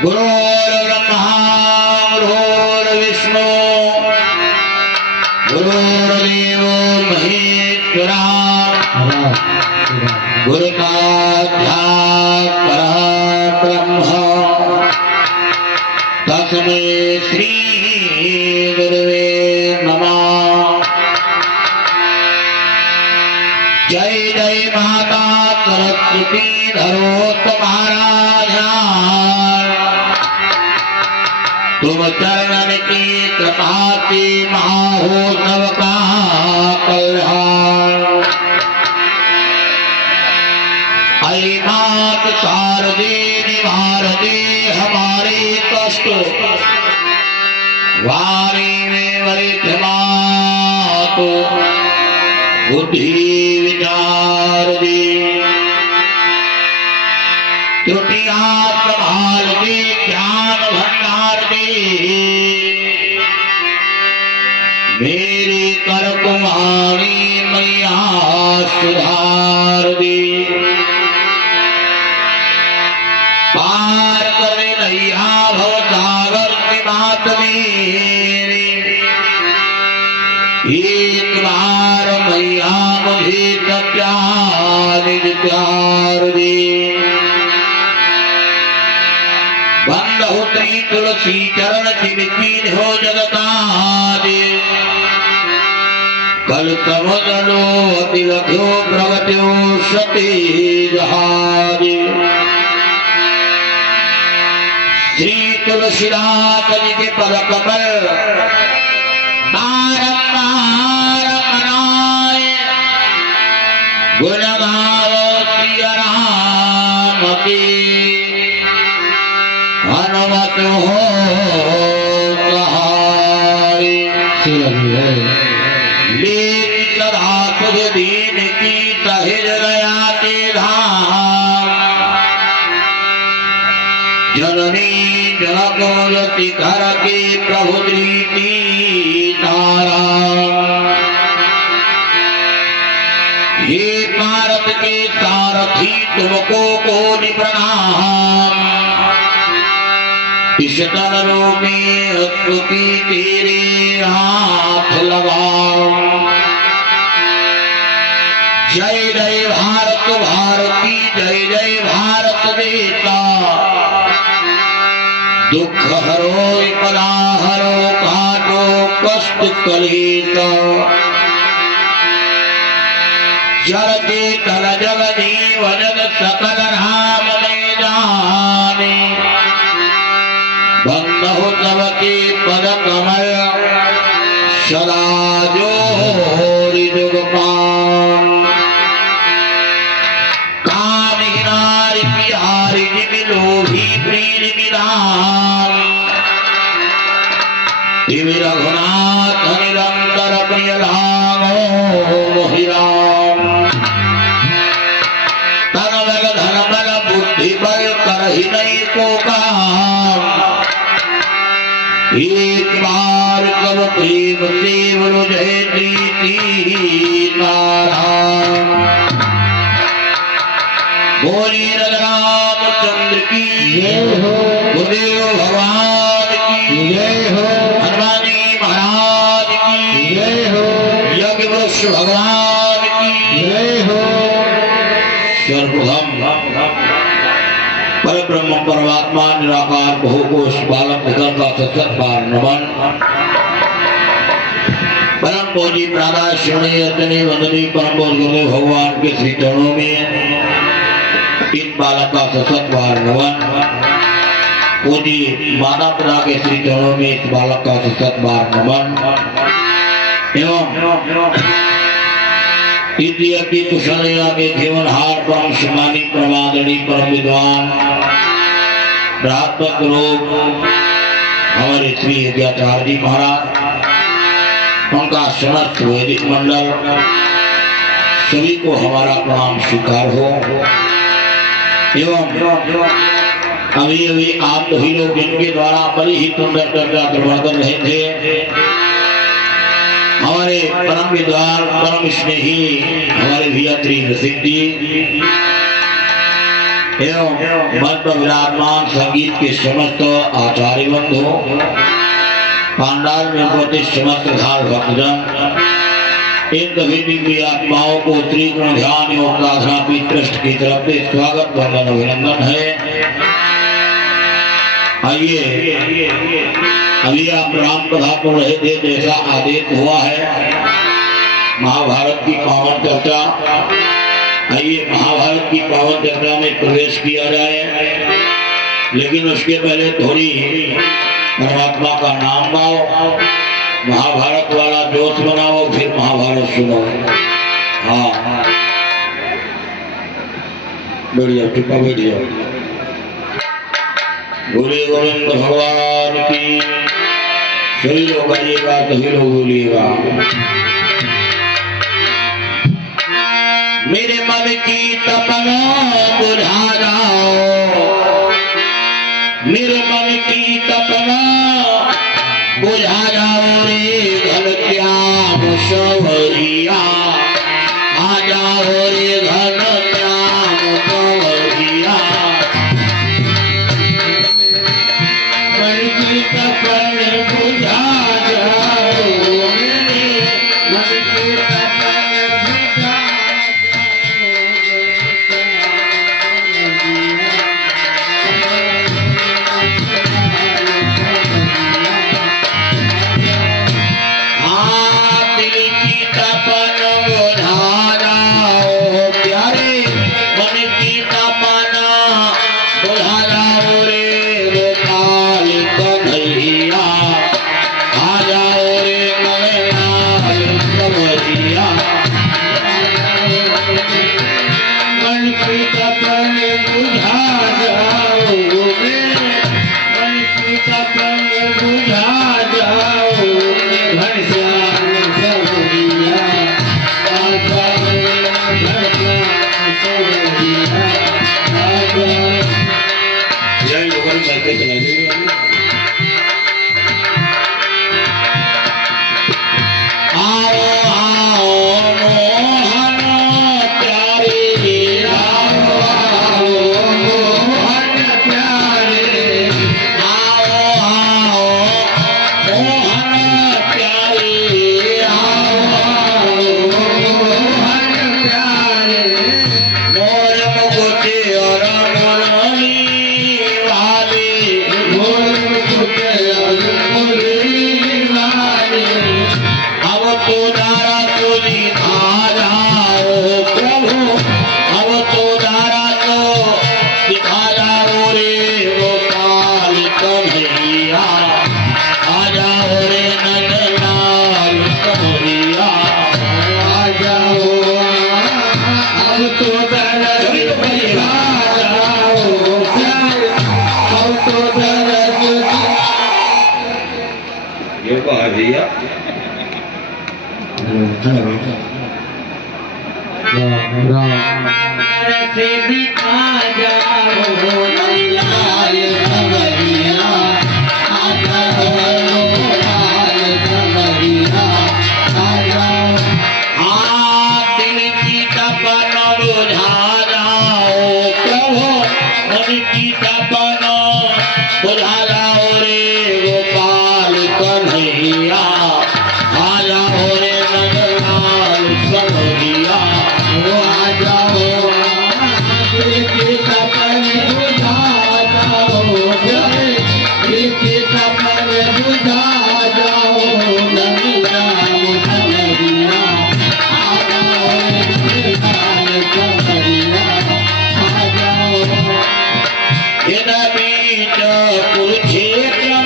गुरुर्ब्रह्मा गुरुर्विष्णु गुरुर्देवो महेश्वरा गुरुसाक्षात् परब्रह्म तस्मै श्री गुरुवे नमः। जय जय माता सरस्वती धरोत्तमाराध्या तुम चरणन की कृपा से महाहो सबका कल्याण। ऐ मात शारदे निवारदे हमारे कष्ट वाणी में वरिष्ठमातो बुद्धि विचार दे त्रुटियां संभाल दे ज्ञान भंडार दे मेरी कर कुमारी मैया सुधार दे पार करे नैया भव सागर की बात मेरी एक बार मैया मुझे सत्या निज प्यार दे। बंद हो त्री तुलसी चरण चिमकी हो जगतादि कल समझलो अति लख्यो प्रगट्यो सती जहादि। श्री तुलसीदास जी के पद कमल बारंबार मनाए गुण गाओ श्री राम की हनुमत हो सहाय। लीन सदा सुध दीन की सहिज गया के धाम जननी जनकोरति घर के प्रभु दृष्टि तारा। हे भारत के सारथी तुमको कोटि प्रणाम इस तनरो में स्तुति तेरे हाथ लगाओ। जय जय भारत भारती जय जय भारत देता दुख हरो विपदा हरो काटो कष्ट कलेता। जल के तल जग जीव जग सकल राम में जाने बंद हो सबके पद कमल सदा जोरि जुग पान। कामी नारी प्यारी लोभी प्रिय विधान रघुनाथ निरंतर प्रिय रामो मोहि राम। तन बल धन बल बुद्धि बल करहि नहीं को काम एक बार कब प्रेम से बोलो जय श्री सीताराम। बोलिए रामचंद्र की गुरुदेव भगवान की जय हो। हनुमान जी महाराज की जय हो। यज्ञ वृक्ष भगवान की जय हो। सर्वभम परब्रह्म परमात्मा निराकार बहुकोश बालक का सत्सत बार नमन। परम पूजी प्रातः श्रेणी अर्चनी वंदनी परम गुरुदेव भगवान के श्री चरणों में इन बालक का सत्सत बार नमन। पूजी माता पिता के श्री चरणों में इस बालक का सत्सत बार नमन एवं द्वितीय की कुशलया के जीवनहार परम सम्मानी प्रमादनी परम विद्वान प्रात्मक रूप हमारे श्री यज्ञाचार्य जी महाराज उनका समस्त वैदिक मंडल सभी को हमारा प्रणाम स्वीकार हो। एवं अभी अभी आप सभी लोग जिनके द्वारा बड़ी ही सुंदर चर्चा ग्रहण कर रहे थे हमारे परम विद्वान परम स्नेही हमारे भैया श्री नरसिंह जी एवं मंच पर विराजमान संगीत के समस्त आचार्य बंधु, पांडाल में उपस्थित समस्त घाट भक्तजन, इन सभी दिव्य आत्माओं को त्रिगुण ध्यान एवं प्रार्थना की ट्रस्ट की तरफ से स्वागत वंदन अभिनंदन है। आइए, अभी आप राम कथा पढ़ रहे थे, जैसा आदेश हुआ है महाभारत की पावन चर्चा। आइए महाभारत की पावन चर्चा में प्रवेश किया जाए, लेकिन उसके पहले थोड़ी परमात्मा का नाम गाओ, महाभारत वाला जोश बनाओ, फिर महाभारत सुनो। हाँ, बैठ जाओ, चुपा बैठ जाओ। बोले गोविंद भगवान की। सभी लोग आइएगा, सभी लोग बोलिएगा। मेरे मन की तमन्ना बुझा जाओ, मेरे मन की तमन्ना बुझा जाओ रे घनश्याम सवरिया, आ जाओ रे घनश्याम सवरिया। मन की तमन्ना बुझा जाओ, मेरे मन की तमन्ना बुझा कुरुक्षेत्र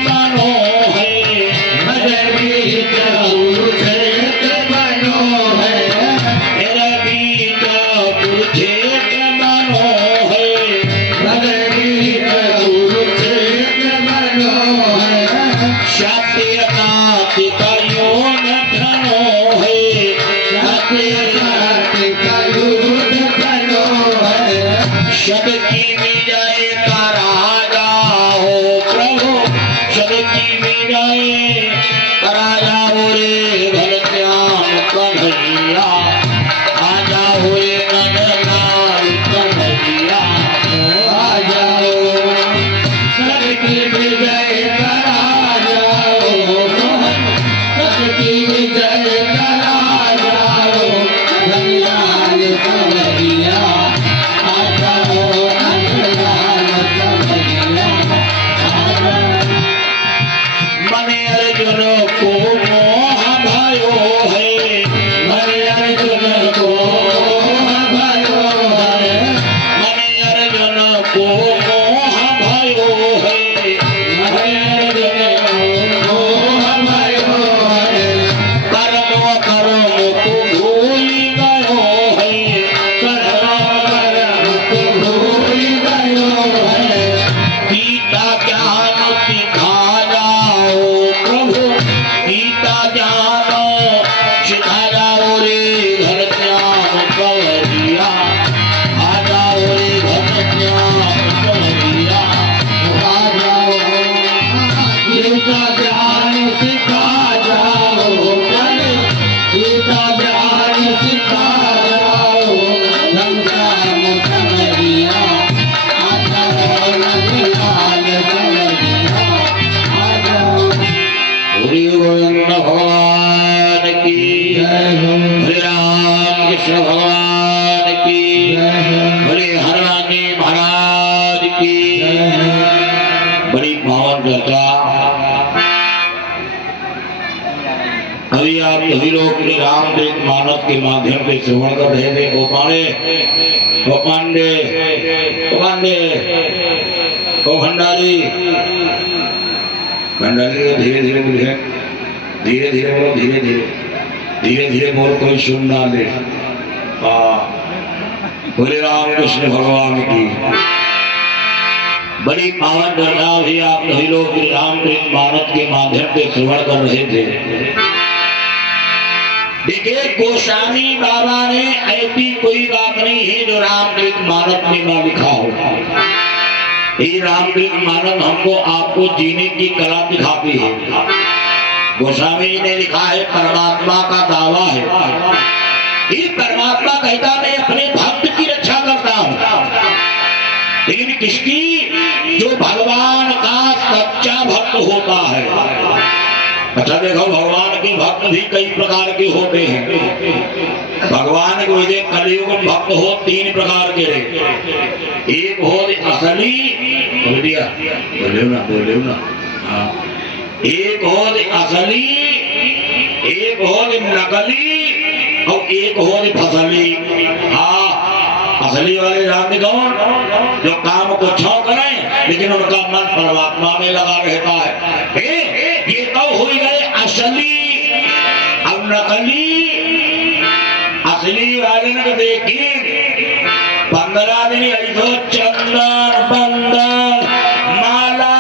बड़ी पावन चर्चा अभी आप सभी लोग रामचरित मानस के माध्यम से श्रवण कर रहे थे। ओ पांडे ओ भंडारी धीरे धीरे बोले, धीरे धीरे बोलो, धीरे धीरे धीरे धीरे बोलो, कोई सुन ना ले। बोले राम कृष्ण भगवान की बड़ी पावन चर्चा भी आप सभी लोग रामचरित मानस के माध्यम से श्रवण कर रहे थे। देखिए गोस्वामी बाबा ने ऐसी कोई बात नहीं है जो रामचरित मानस में ना लिखा हो। ये रामचरित मानस हमको आपको जीने की कला दिखाती है। गोस्वामी जी ने लिखा है परमात्मा का दावा है। ये परमात्मा कहता मैं अपने भक्त की रक्षा करता हूँ, लेकिन किसकी? जो भगवान का सच्चा भक्त होता है। अच्छा देखो, भगवान के भक्त भी कई प्रकार के होते हैं। भगवान को कलयुग में भक्त हो तीन प्रकार के रहे। एक हो असली, बोले ना हाँ। एक हो असली, एक हो नकली और एक हो फसली। हाँ, असली वाले जानते कौन? जो काम को छौ करें लेकिन उनका मन परमात्मा में लगा रहता है। ये तो हो गए असली। अब नकली, असली वाले ने देखी 15 दिन ऐसो चंदन बंदन माला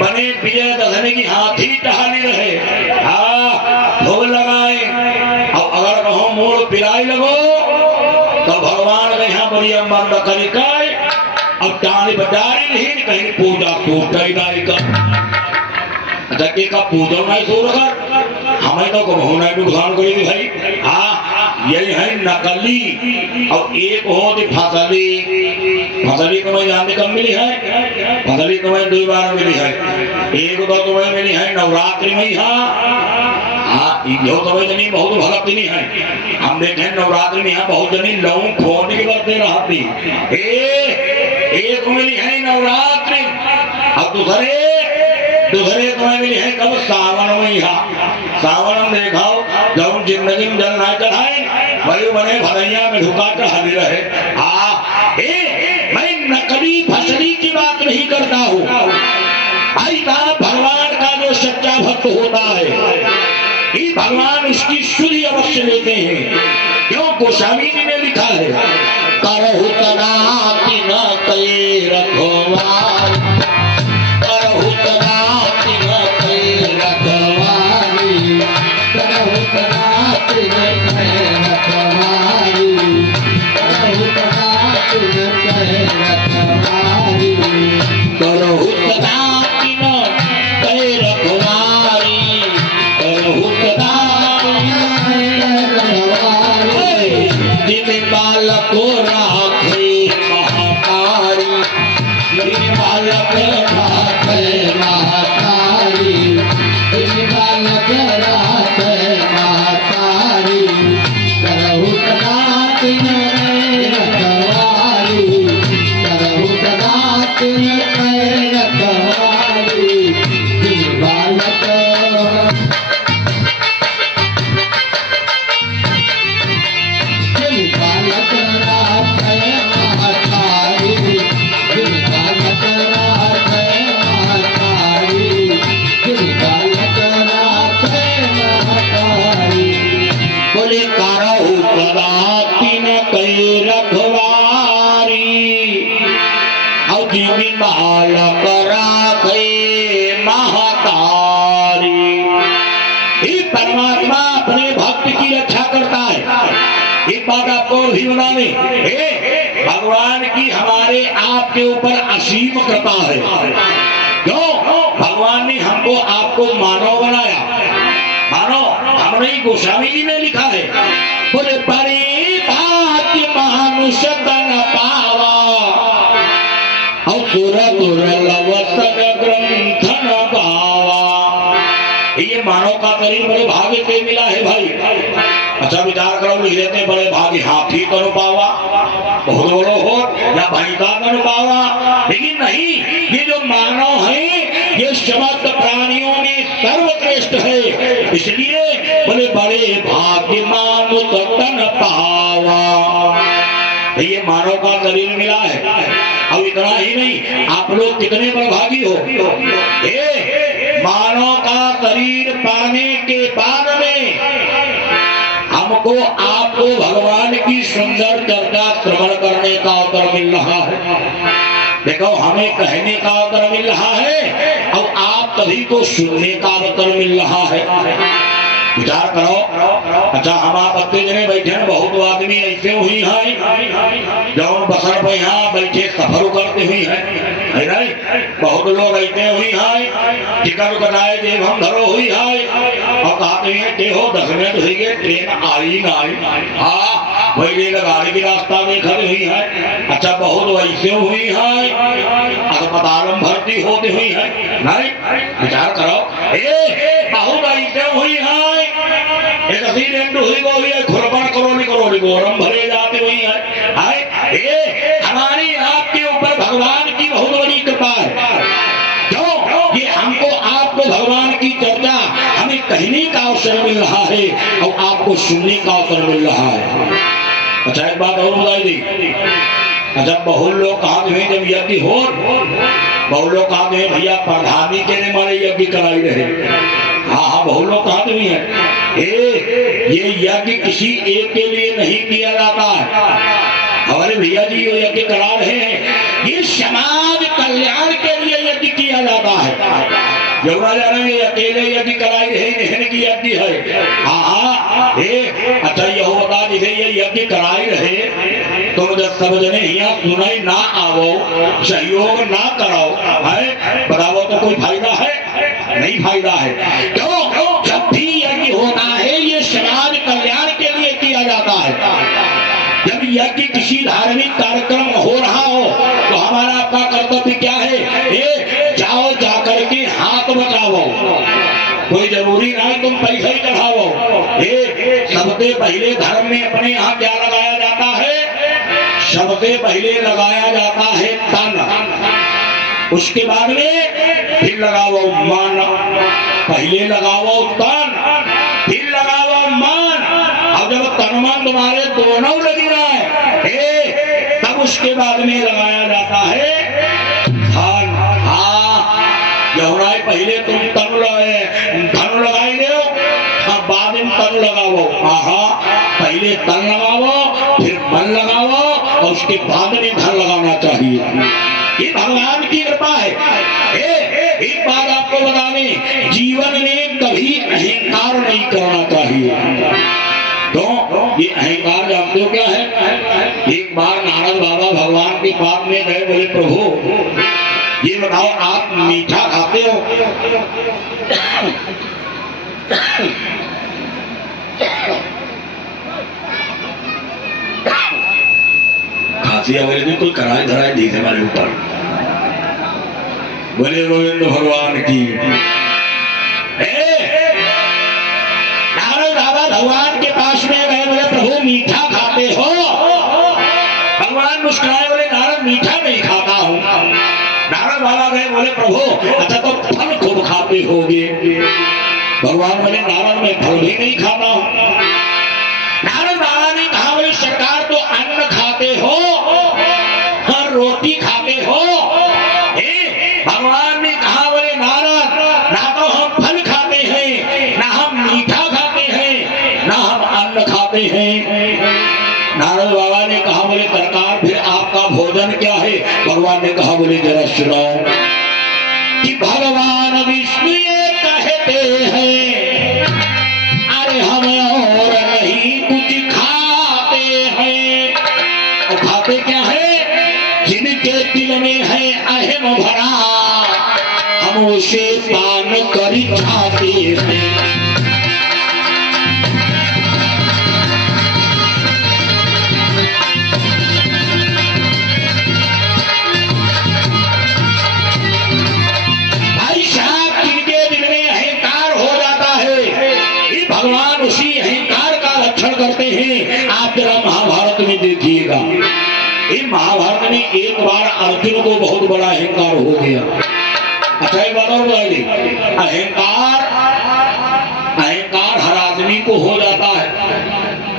बने विजयदशमी की हाथी टहली रहे। हाँ, भोग लगाए और अगर कहो मोड़ पिलाई लगो तो भगवान के यहाँ बड़ी अम्बर नकली कर अब टाणी बजारी नहीं, कहीं पूजा टूट ही नहीं कर। जगह का पूजन नहीं सूर कर, हमें तो होना नुकसान करेगी भाई। हाँ, यही है नकली। और एक हो फसली। फसली तुम्हें जानने कब मिली है? फसली तुम्हें 2 बार मिली है। एक तो तुम्हें मिली है नवरात्रि में। हाँ, जो तुम्हें जनी बहुत भगत नहीं है। हम देखे नवरात्रि में यहाँ बहुत जनी लौंग फोन के बरते रहती। एक मिली है नवरात्रि और दूसरे तुम्हें मिली है कब? सावन में। यहाँ सावन में देखाओ जब जिंदगी में जल ना चढ़ाए वही बने भरैया में ढुका चढ़ाने रहे। मैं नकली फसली की बात नहीं करता हूँ। ऐसा भगवान का जो सच्चा भक्त होता है, ये भगवान उसकी शुद्धि अवश्य लेते हैं। क्यों? गोस्वामी जी ने लिखा है करहु तनाति न कई रखवार, करहु तनाति न कई रखवारी, करहु तनाति न कई रखवारी, करहु तनाति न कई रखवारी, करहु तनाति न कई रखवारी, करहु बालक राखे महातारी, बालक राखे महातारी, बालक राखे महातारी, करहु तनाति न रखवारी, करहु तनाति न रखवारी, बालक बालक राखे महातारी। ये परमात्मा अपने भक्त की रक्षा करता है। एक बात आपको भी बता दें, भगवान की हमारे आपके ऊपर असीम कृपा है। क्यों? भगवान ने हमको आपको मानव बनाया। मानव हम नहीं, गोस्वामी जी ने लिखा है, बोले परिभाग्य मनुष्य तन पावा ग्रंथन गावा। ये मानव का शरीर बड़े भाग्य से मिला है भाई। अच्छा विचार करो, लिख देते बड़े भाग्य हाथी तनु पावा, बहुत बड़ो हो या भाई का मन पावा, लेकिन नहीं, ये जो मानव है ये समस्त प्राणियों में सर्वश्रेष्ठ है, इसलिए बोले बड़े भाग्यमान तन पावा। ये मानव का शरीर मिला है। अब इतना ही नहीं, आप लोग कितने प्रभागी हो, मानव का शरीर पाने के बाद में हमको आपको भगवान की सुंदर चर्चा श्रवण करने का अवसर मिल रहा है। देखो, हमें कहने का अवसर मिल रहा है और आप सभी को सुनने का अवसर मिल रहा है। विचार करो। अच्छा, हम आप अपने जने बैठे हैं, बहुत आदमी ऐसे हुई हैं जो बसर पे यहाँ बैठे सफर करते हुई है नहीं, बहुत लोग ऐसे हुई हैं टिकट कटाए जेब हम धरो हुई है और कहते हैं कि हो 10 मिनट हुई है, ट्रेन आई ना आई। हाँ, वही रेलगाड़ी की रास्ता में खड़ी हुई है। अच्छा, बहुत वैसे हुई है अस्पताल में भर्ती होती हुई है नहीं। विचार करो, बहुत ऐसे हुई है एक एक्सीडेंट हुई है, खुरपन करोड़ी गोरम भरे जाते हुई है। हमारी आपके ऊपर भगवान की बहुत बड़ी कृपा है। क्यों? ये हमको आपको भगवान की चर्चा हमें कहने का अवसर मिल रहा है और आपको सुनने का अवसर मिल रहा है। अच्छा, एक बात और बताई दी। अच्छा, बहुत लोग कहा जब यज्ञ हो, बहुत लोग कहा भैया प्रधानी के लिए मारे यज्ञ कराई रहे। हाँ, बहुत लोग कहते हुए हैं ये यज्ञ किसी एक के लिए नहीं किया जाता है। हमारे भैया जी ये यज्ञ करा रहे हैं, ये समाज कल्याण के लिए यज्ञ किया जाता है। यमुना जा रहे हैं, अकेले यज्ञ कराई रहे, नहन की यज्ञ है। हाँ, अच्छा, यह बता जिसे ये यज्ञ कराई रहे, तुम जब सब जने यहाँ सुनाई ना आवो, सहयोग ना कराओ, है बताओ तो कोई फायदा है? नहीं फायदा है। क्यों? जब भी यज्ञ होता है ये समाज कल्याण के लिए किया जाता है। जब यज्ञ किसी धार्मिक कार्यक्रम हो रहा हो तो हमारा आपका कर्तव्य क्या है? जाओ जाकर के हाथ बचाओ। कोई जरूरी नहीं तुम पैसा ही चढ़ाओ। सबसे पहले धर्म में अपने यहाँ क्या लगाया जाता है? सबसे पहले लगाया जाता है तन, उसके बाद में फिर लगाओ मन। पहले लगाओ तन, फिर लगाओ मन। और जब तन मन तुम्हारे दोनों लगी रहे तब उसके बाद में लगाया जाता है धन। हाँ, यमुना पहले तुम धन लगाई दो, बाद में तन लगाओ। पहले तन लगाओ, फिर मन लगाओ और उसके बाद में धन लगाना चाहिए। ये भगवान की कृपा है। एक बात आपको बताने, जीवन में कभी अहंकार नहीं करना चाहिए। तो ये अहंकार जानते हो क्या है? एक बार नारद बाबा भगवान के पास में गए, बोले प्रभु ये बताओ आप मीठा खाते हो? खांसी बोले कोई कराए धराए दी हमारे ऊपर। बोले गोविंद भगवान की। नारद बाबा भगवान के पास में गए, बोले प्रभु मीठा खाते हो? भगवान मुस्कुराए, बोले नारद मीठा नहीं खाता हूँ। नारद बाबा गए, बोले प्रभु अच्छा तो फल खूब खाते होगे? भगवान बोले नारद मैं फल भी नहीं खाता हूँ। नारद बाबा ने कहा, बोले सरकार तो अन्न खाते हो, हर रोटी खाते हो। भगवान ने कहा, बोले नारद ना तो हम फल खाते हैं, ना हम मीठा खाते हैं, ना हम अन्न खाते हैं। नारद बाबा ने कहा, बोले सरकार फिर आपका भोजन क्या है? भगवान ने कहा, बोले जरा सुनो कि भगवान विष्णु ये कहते हैं, अरे हम और नहीं कुछ खाते हैं। और खाते क्या है? जिनके दिल में है अहम भरा, हम उसे पान कर खाते हैं। भाई साहब, जिनके दिल में अहंकार हो जाता है, ये भगवान उसी अहंकार का रक्षण करते हैं। आप जरा महाभारत में देखिएगा, ये महाभारत में एक बार अर्जुन को बहुत बड़ा अहंकार हो गया। अच्छा एक बात और बताइए, अहंकार हर आदमी को हो जाता है।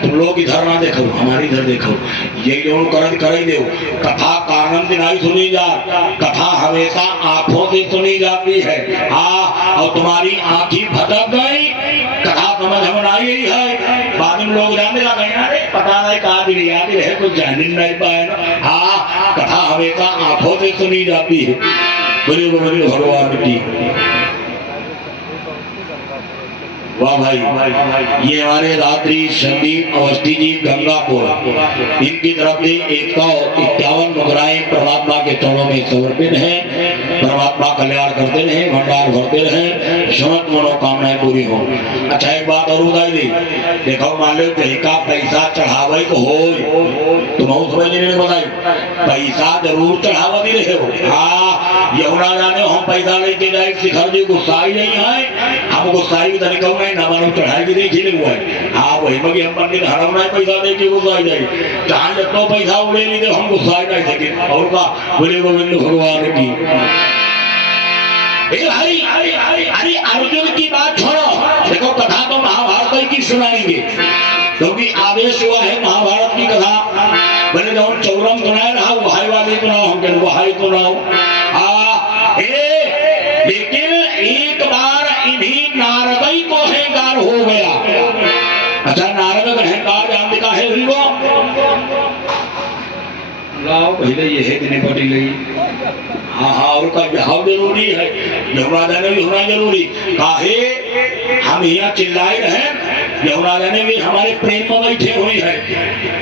तुम लोग इधर ना देखो, हमारी इधर देखो, ये जो करे दो कथा कानन दिनाई सुनी जा, कथा हमेशा आंखों से सुनी जाती है। हाँ, और तुम्हारी आंखी भटक गई, कथा समझ में आई है, बाद में लोग जानने लगे अरे पता नहीं कहा भी याद रहे, कुछ जान नहीं पाए ना। हाँ, कथा हमेशा आंखों से सुनी जाती है। बोले बोले भगवान की वाह भाई। ये हमारे रात्रि संदीप अवस्थी जी गंगापुर, इनकी तरफ से 151 मुद्राएं परमात्मा के चरणों में समर्पित है। परमात्मा कल्याण करते रहे, भंडार भरते रहे, समस्त मनोकामनाएं पूरी हो। अच्छा एक बात और बताई दी, देखो मान लो कहीं का पैसा चढ़ावे को हो, तुम समझने में बताई पैसा जरूर चढ़ावा दी रहे हो। हाँ, यमुना जाने हम पैसा लेके जाए, शिखर जी गुस्साई नहीं है, हम गुस्साई भी तरीका ना मालूम चढ़ाई भी नहीं खिले हुआ है। हाँ वही मगे हम पंडित हरम ना पैसा दे के गुस्साई जाए, जहाँ जितना पैसा उड़े नहीं दे हम गुस्साई नहीं सके। और का बोले गोविंद भगवान की। अरे अर्जुन की बात छोड़ो, देखो कथा तो महाभारत की सुनाएंगे, क्योंकि आदेश हुआ है महाभारत की कथा। बोले जो चौरम सुनाए रहा वहाई वाली सुनाओ, हम वहाई सुनाओ। लेकिन एक बार इन्हीं नारद को अहंकार हो गया। अच्छा नारद का अहंकार जानते का है हीरो लाओ पहले ये है दिन पटी गई। हाँ हाँ, और का यह जरूरी है, यमुना ने भी होना जरूरी काहे हम यहाँ चिल्लाए रहे, यमुना ने भी हमारे प्रेम में बैठे हुई है।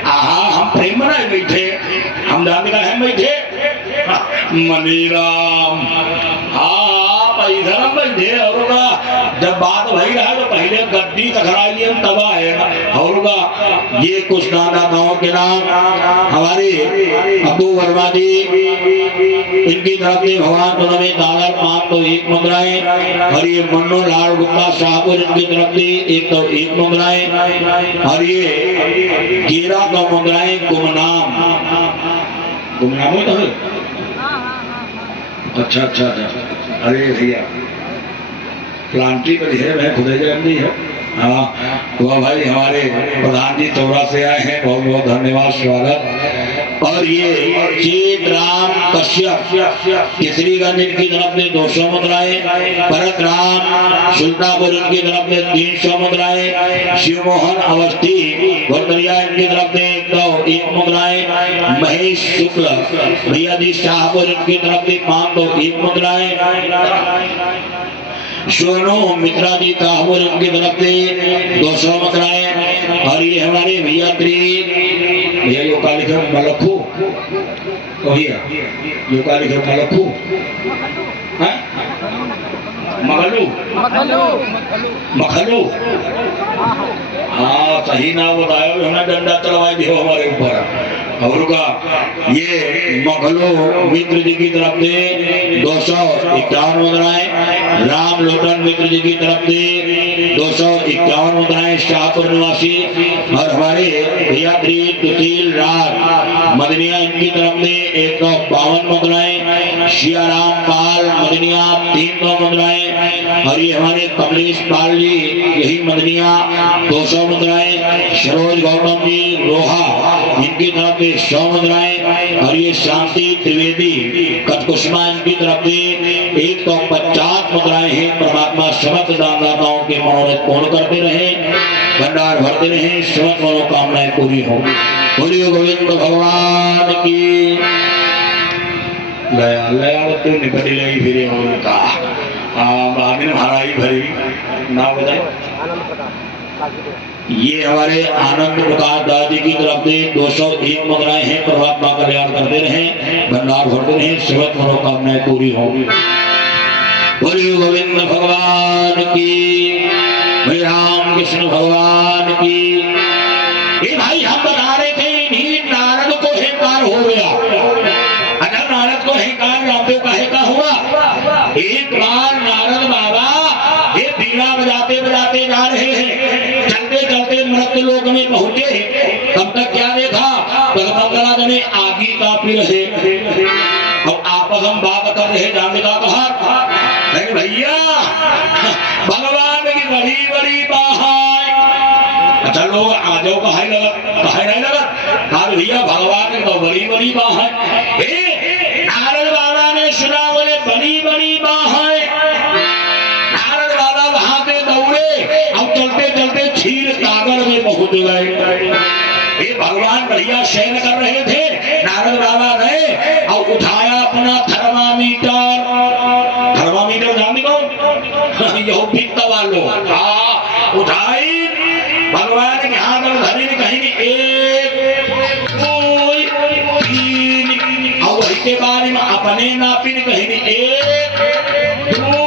आहा हम प्रेम में नहीं बैठे, हम जानते का है बैठे मनीराम। हाँ इधर बैठे, और जब बात वही रहा तो पहले गद्दी टकराई लिए तबाह है। और ये कुछ दादाओं के नाम हमारे अब्दू वर्मा जी, इनकी तरफ से भगवान तुम्हें दादा 501 मुद्राएं, और ये मन्नो लाल गुप्ता शाहपुर, इनकी तरफ से 101 मुद्राएं, और ये 13 मुद्राएं गुमनाम ही तो है। अच्छा अच्छा अच्छा, अरे भैया प्लांटी पर है खुदे जानती है। हाँ वह भाई हमारे प्रधान जी चौरा से आए हैं, बहुत बहुत धन्यवाद, स्वागत। और ये चेत राम कश्यप केसरीगंज इनकी तरफ से 200 मुद्राएं, भरत राम सुल्तानपुर इनकी तरफ से 300 मुद्राएं, शिवमोहन अवस्थी गोतरिया इनकी तरफ से 101 मुद्राएं, महेश शुक्ल भैया जी शाहपुर इनकी तरफ से 501 मुद्राएं, सोनू मित्रा जी काहपुर इनकी तरफ से 200 मुद्राएं, और ये हमारे भैया भैया यो का लिखे मलखू, भैया यो का लिखे मलखू मखलू मखलू। हाँ सही ना बताया, हमें डंडा चलवाई दियो हमारे ऊपर। और का ये मखलू मित्र जी की तरफ से 251 मुद्राएं, राम लोटन मित्र जी की तरफ से 251 मुद्राएं शाहपुर निवासी, और हमारे भैया तुशील राज मदनिया इनकी तरफ से 152 मुद्राएं, शियाराम पाल मदनिया 300 मुद्राएं, और ये हमारे कमलेश पाल जी यही मदनिया 200 मुद्राएं, सरोज गौतम जी रोहा इनकी तरफ से 100 मुद्राएं, और ये शांति त्रिवेदी कटकुष्मा इनकी तरफ से 150 मुद्राएं हैं। परमात्मा समस्त दानदाताओं के मनोरथ पूर्ण करते रहे, भंडार भरते रहे, समस्त मनोकामनाएं पूरी हो। बोलिए गोविंद भगवान की। लया लया तो निपटी लगी फिर उनका बागिन हराई भरी ना बताए। ये हमारे आनंद प्रकाश दादी की तरफ से 201 मुद्राएं हैं। परमात्मा कल्याण करते रहे, भंडार भरते रहे, समस्त मनोकामनाएं पूरी होंगी। बोलिए गोविंद भगवान की, श्री राम कृष्ण भगवान की। ये भाई हम बता रहे थे इन्हीं नारद को अहंकार हो गया। अगर नारद को अहंकार जानते काहे का हुआ? एक बार नारद बाबा ये बीड़ा बजाते बजाते जा रहे हैं, चलते चलते मृत्यु लोक में पहुंचे। तब तक क्या देखा? भगवंतराज ने आगे का हम बात कर रहे जानने का कहा भैया भगवान की बड़ी बड़ी बात। अच्छा लोग आ जाओ कहा नहीं लगा आज भैया भगवान की तो बड़ी बड़ी बात है। नारद बाबा ने सुना बोले बड़ी बड़ी बात है। नारद बाबा वहां पे दौड़े अब चलते चलते क्षीर सागर में पहुंच गए। ये भगवान बढ़िया शयन कर रहे थे। नारद बाबा गए और उठाया अपना थर्मामीटर। थर्मामीटर जानते कौन यो पित्त वालों उठाई भगवान के हाथ में धरी कहीं एक दो तीन और वही के बारे में अपने नापिन कहीं एक दो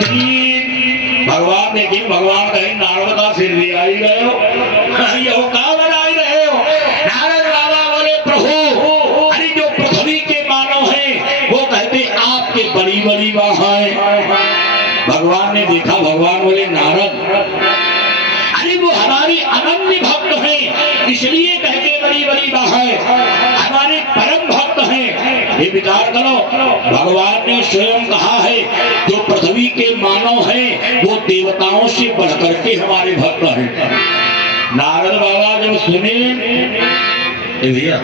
तीन। भगवान देखिए भगवान कहीं नारद का सिर ले आई गए हो यो कहा बनाई रहे हो। नारद बाबा बोले प्रभु अरे जो पृथ्वी के मानव हैं वो कहते आपके बड़ी बड़ी बात है। भगवान ने देखा भगवान बोले नारद अरे वो हमारी अनन्य भक्त हैं इसलिए कहते बड़ी बड़ी बात है। हमारे परम भक्त हैं। ये विचार करो भगवान ने स्वयं कहा है जो पृथ्वी के मानव हैं वो देवताओं से बढ़कर के हमारे भक्त हैं। नारद बाबा जब सुने भैया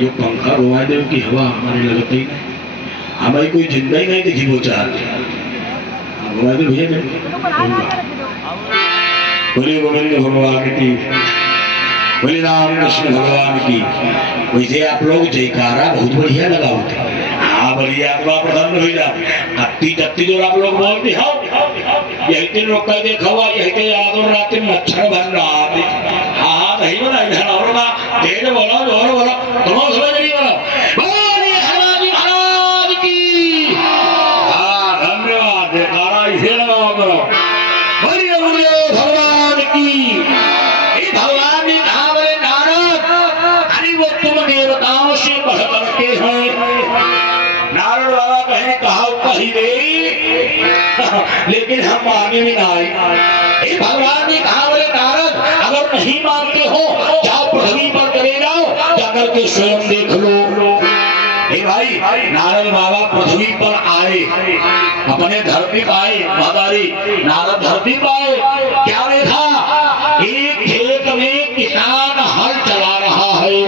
जो पंखा घुमादेव की हवा हमारे लगती नहीं हमारी कोई जिंदा ही नहीं दिखी वो चाहते घुमादेव भैया बोले गोविंद भगवान की बोले राम कृष्ण भगवान की। वैसे आप लोग जयकारा बहुत बढ़िया लगा होते। हाँ बढ़िया आपका प्रसन्न हो जाए अति जत्ती जो आप लोग बोलते हो यही लोग कह देखा हुआ यही याद रात मच्छर बन रहा है। हाँ नहीं बोला इधर और ना तेज बोलो जोर बोलो तुम समझ नहीं बोलो महाराज की। हाँ धन्यवाद जयकारा इसे लगाओ करो बोलिए बोलिए भगवान की। भगवान ने कहा बोले नारद अरे वो तुम देवताओं से बढ़ करके हैं। नारद बाबा कहा कही नहीं लेकिन हम आगे भी ना आए। भगवान ने कहा बोले नारद अगर नहीं मानते हो जाओ पृथ्वी पर चले जाओ जाकर के स्वयं देख लो। भाई नारद बाबा पृथ्वी पर आए अपने धरती पर आए मातारी नारद धरती पर आए क्या देखा एक खेत में किसान हल चला रहा है।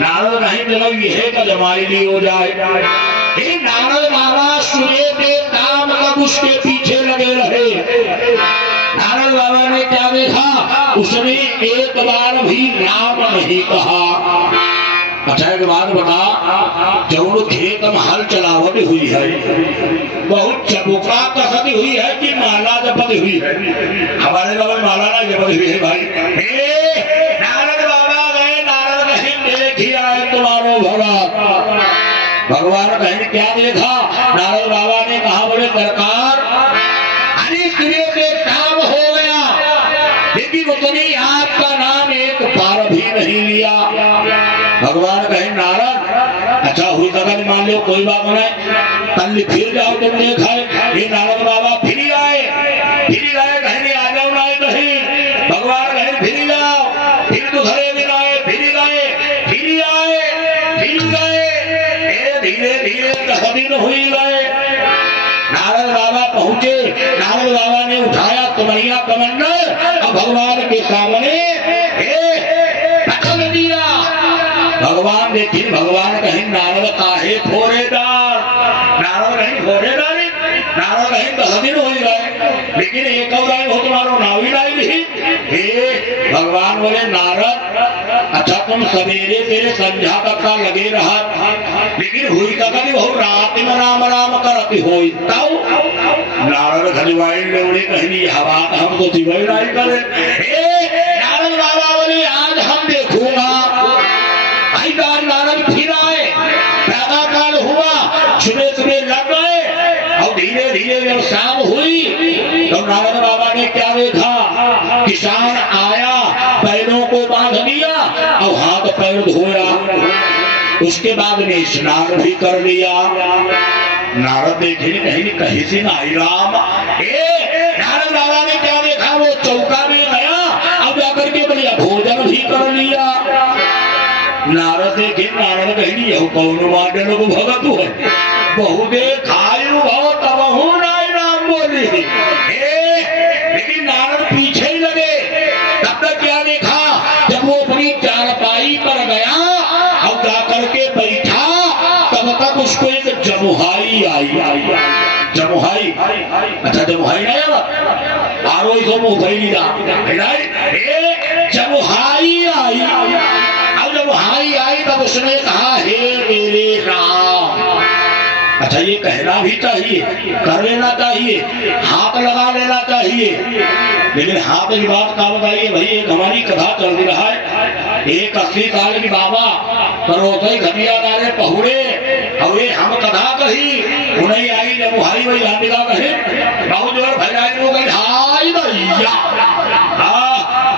नारद नहीं मतलब यह का जमाई ली हो जाए। नारद बाबा सुबह के काम तक उसके पीछे लगे रहे। नारद बाबा ने क्या देखा उसने एक बार भी नाम नहीं कहा। अच्छा एक बात बता जब खेत में हल चलावट हुई है बहुत चबुका कसती हुई है कि माला जपत हुई है। हमारे बाबा माला ना जपत हुई है भाई। नारद बाबा गए नारद कहीं देखिए आए तुम्हारो भगवान। भगवान कहीं क्या देखा नारद बाबा ने कहा बोले सरकार अरे तुझे से काम हो गया लेकिन उतनी आपका नाम एक बार भी नहीं लिया। भगवान कहे नारद अच्छा हुई तक मान लो कोई बात नहीं कल फिर जाओ तुम देखा ये नारद बाबा फिर आए कहने आ जाओ ना कहीं। भगवान कहे फिर जाओ फिर तो घरे भी आए फिर गए धीरे धीरे 10 दिन हुई गए। नारद बाबा पहुंचे नारद बाबा ने उठाया तुम्हारिया कमंडल और भगवान के सामने पकड़ दिया। भगवान देखिए भगवान कहीं नारद काहे फोरेदार नारद कहीं फोरेदार नारद कहीं 10 दिन हो गए लेकिन एक हो तुम्हारो नावी लाई नहीं। भगवान बोले नारद अच्छा तुम सवेरे तेरे संध्या तक का लगे रहा लेकिन हुई तक बहुत रात में राम राम करती हो नारद खजवाई लेवड़े कहीं हवा हमको दिवाई नहीं करे। नारद बाबा बोले आज हम देखूंगा। नारद फिर आए प्रातः काल हुआ सुबह सुबह लग गए और धीरे धीरे जब शाम हुई तो नारद बाबा ने क्या देखा किसान आया पैरों को बांध दिया और हाथ पैर धोया उसके बाद में स्नान भी कर लिया। नारद देखे कहीं से ना आई राम। नारद बाबा ने क्या देखा वो चौका में गया अब जाकर के बढ़िया भोजन भी कर लिया। नारद देखे, नारद कही यह कौन माटे लोग भगत है बहु देखायु भव तब हूँ नाम बोली। लेकिन नारद पीछे ही लगे। तब तक क्या देखा, जब वो अपनी चारपाई पर गया और जाकर के बैठा तब तक उसको एक जमुहाई आई। जमुहाई, अच्छा जमुहाई नहीं आवा आरो इसो मुंह फैली जा जमुहाई आई। अब जमुहाई आई तब उसने कहा हे मेरे राम। अच्छा ये कहना भी चाहिए, कर लेना चाहिए, हाथ लगा लेना चाहिए, लेकिन हाथ की बात का बताइए भाई। एक हमारी कथा चल रहा है, एक 80 साल की बाबा परोसे घटिया डाले पहुड़े और ये हम कथा कही उन्हें आई जब भाई वही लादिका कहे बहुत जोर फैलाई वो कहे हाय भैया।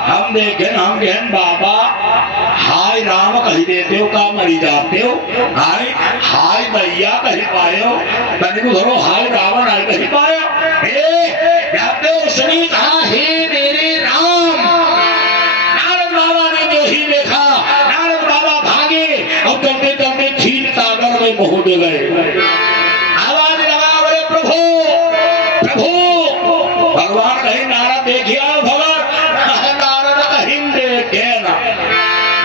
हम देखें बाबा हाय राम कही देते हो का मरी जाते हो, हाय भैया कही पाए हो तनिक धरो हाय रावण आए कही पाए जाते हो। उसने कहा हे मेरे राम। नारद बाबा ने जो ही देखा, नारद बाबा भागे और चलते चलते क्षीर सागर में पहुंच गए। आवाज लगा बोले प्रभु प्रभु। भगवान कहीं नारद देखिया भगवान नारद कहीं देखे ना।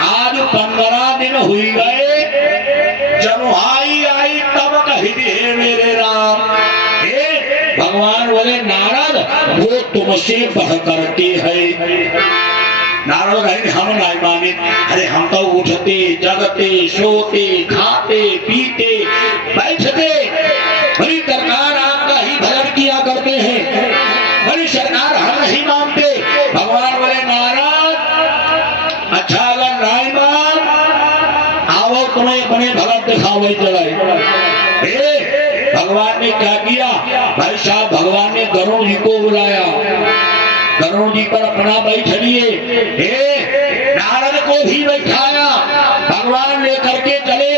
आज 15 दिन हुई गए, जमुहाई आई तब कही हे मेरे राम। भगवान बोले नारद वो तुमसे बढ़ करके है। नारद कहे हम नहीं माने, अरे हम तो उठते जगते सोते खाते पीते बैठते बड़ी सरकार आपका ही भजन किया करते हैं, बड़ी सरकार हम नहीं मानते। भगवान बोले नारद अच्छा अगर नहीं मान आओ तुम्हें अपने भगत दिखावे चलाए। भगवान ने क्या किया भाई साहब, भगवान ने गरुड़ जी को बुलाया, गरुड़ जी पर अपना बैठ लिए, नारद को भी बैठाया। भगवान लेकर के चले,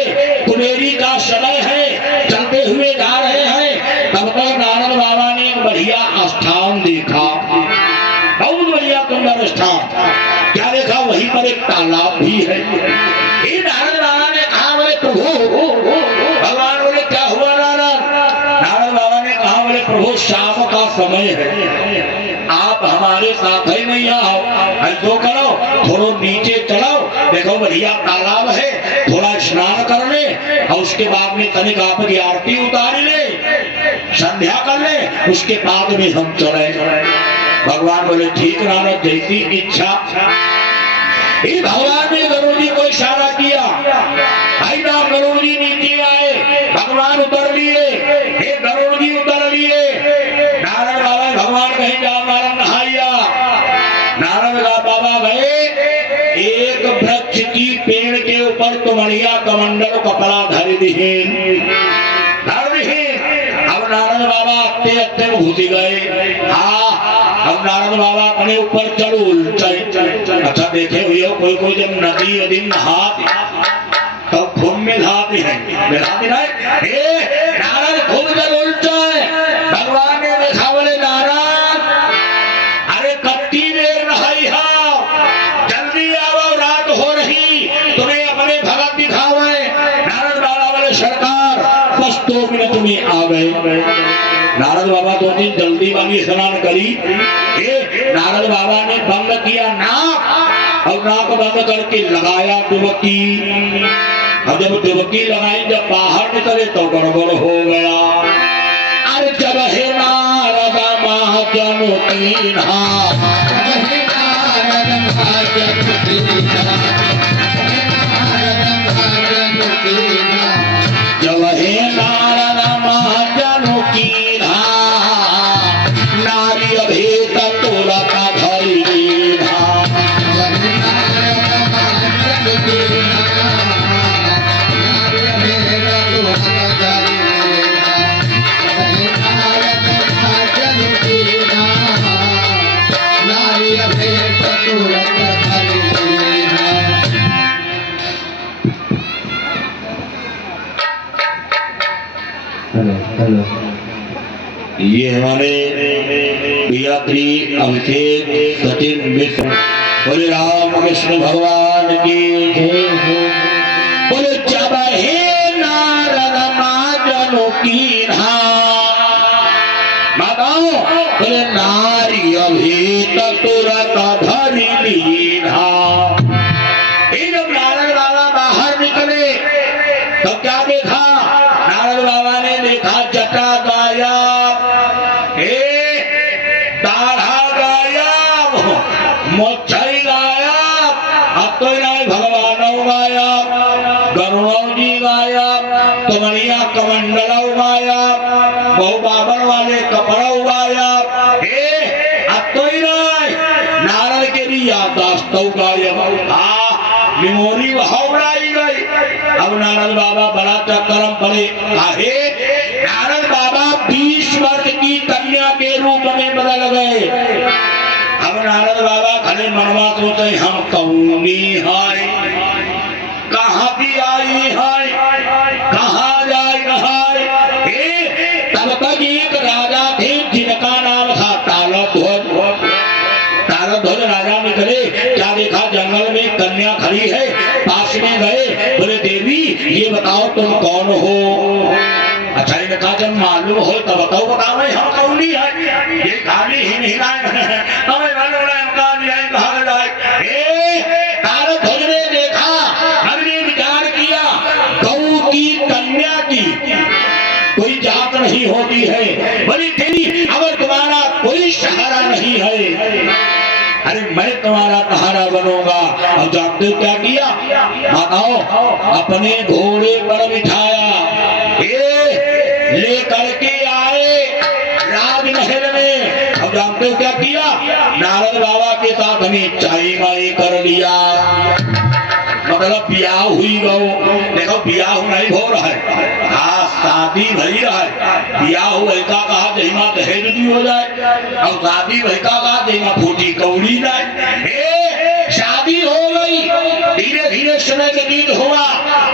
कुबेरी का समय है, चलते हुए जा रहे हैं। तब तक नारद बाबा ने एक बढ़िया स्थान देखा, बहुत बढ़िया सुंदर स्थान। क्या देखा, वहीं पर एक तालाब भी है। नारद बाबा ने कहा बोले प्रभु। भगवान बोले क्या हुआ नारद। नारद बाबा ने कहा बोले प्रभु शाम का समय है, आप हमारे साथ ही नहीं आओ, ऐसो करो थोड़ा नीचे चलो, देखो बढ़िया तालाब है, थोड़ा स्नान कर ले और उसके बाद में तनिक आपकी आरती उतार ले, संध्या कर ले, उसके बाद में हम चले। भगवान बोले ठीक नारद जैसी इच्छा। भगवान ने गरुड़ जी को इशारा किया, भाई ना गरुड़ जी नीचे आए, भगवान उतर लिए, हे गरुड़ जी उतर लिए। नारद बाबा भगवान कहीं जा मारा नहाया। नारद बाबा गए, एक वृक्ष की पेड़ के ऊपर तुम्हारिया कमंडल कपड़ा धर दिहीन। अब नारद बाबा अत्ते अत्ते घुस गए। अब नारद बाबा अपने ऊपर चढ़ उल्टे। अच्छा देखे भैया कोई कोई जब नदी नदी नहाते तब खूब मिलाते हैं, मिलाते हैं। नारद खूब जब उल्टा है। भगवान ने देखा बोले नारद अरे कत्ती देर नहाई हो, जल्दी आओ रात हो रही, तुम्हें अपने भगत दिखावे। नारद बाबा बोले सरकार बस 2 मिनट में आ गए। नारद बाबा 2 दिन जल्दी वाली स्नान करी। नारद बाबा ने बंद किया नाक और नाक बंद करके लगाया डुबकी। और जब डुबकी लगाई, जब बाहर निकले तो गड़बड़ हो गया। अरे जब हे नारद महाजन तीन्हा, जब हे नारद महाजन कीन्हा, नारी अभेद तुरत धरी लीन्हा। ये हमारे यात्री अभिषेक सचिन मिश्र, बोले राम कृष्ण भगवान की जय हो। बोले जब हे नारद माजनु कीन्हा बताओ बोले नारी अभी तुरंत धरी लीन्हा। जब नारद बाबा बाहर निकले तो क्या देखा? नारद बाबा ने देखा जटा गायब, दाढ़ा गायब, मोछई गायब, अब तो नहीं भगवान गायब, गरुड़ जी गायब, तुमरिया कमंडल गायब, बहु बाबर वाले कपड़ा गायब, अब तो नहीं नारद के भी याददाश्त गायब, मेमोरी हौड़ाई गई। अब नारद बाबा बड़ा चक्करम पड़े। अरे नारद बाबा 20 वर्ष की कन्या के रूप में बदल गए। अब नारद बाबा खड़े मनवा सोचे हम कौनी है, कहाँ की आई है, कहाँ जाए है। तब तक एक राजा थे जिनका नाम था तालध्वज। तालध्वज राजा निकले, क्या देखा जंगल में कन्या खड़ी है, पास में गए, बोले देवी ये बताओ तुम कौन हो? अच्छा ने कहा जब मालूम हो तब बताओ, बताओ हम कौन है, ये खाली ही नहीं हमें मालूम तालध्वज ने देखा, हमने विचार किया गौ की कन्या की कोई जात नहीं होती है, बोली देवी अगर तुम्हारा कोई सहारा नहीं है, अरे मैं तुम्हारा सहारा बनूंगा। और जानते क्या किया? बताओ अपने घोड़े पर बिठाया, लेकर के आए राजमहल में। अब जानते क्या किया? नारद बाबा के साथ हमें चाई माई कर लिया, मतलब ब्याह हुई गो। देखो ब्याह नहीं हो रहा है, हाँ शादी भई रहा है। ब्याह हुआ कहा जहिमा दहेज दी हो जाए, अब शादी भई कहा जहिमा फूटी कौड़ी जाए। शादी हो गई, धीरे धीरे समय व्यतीत हुआ।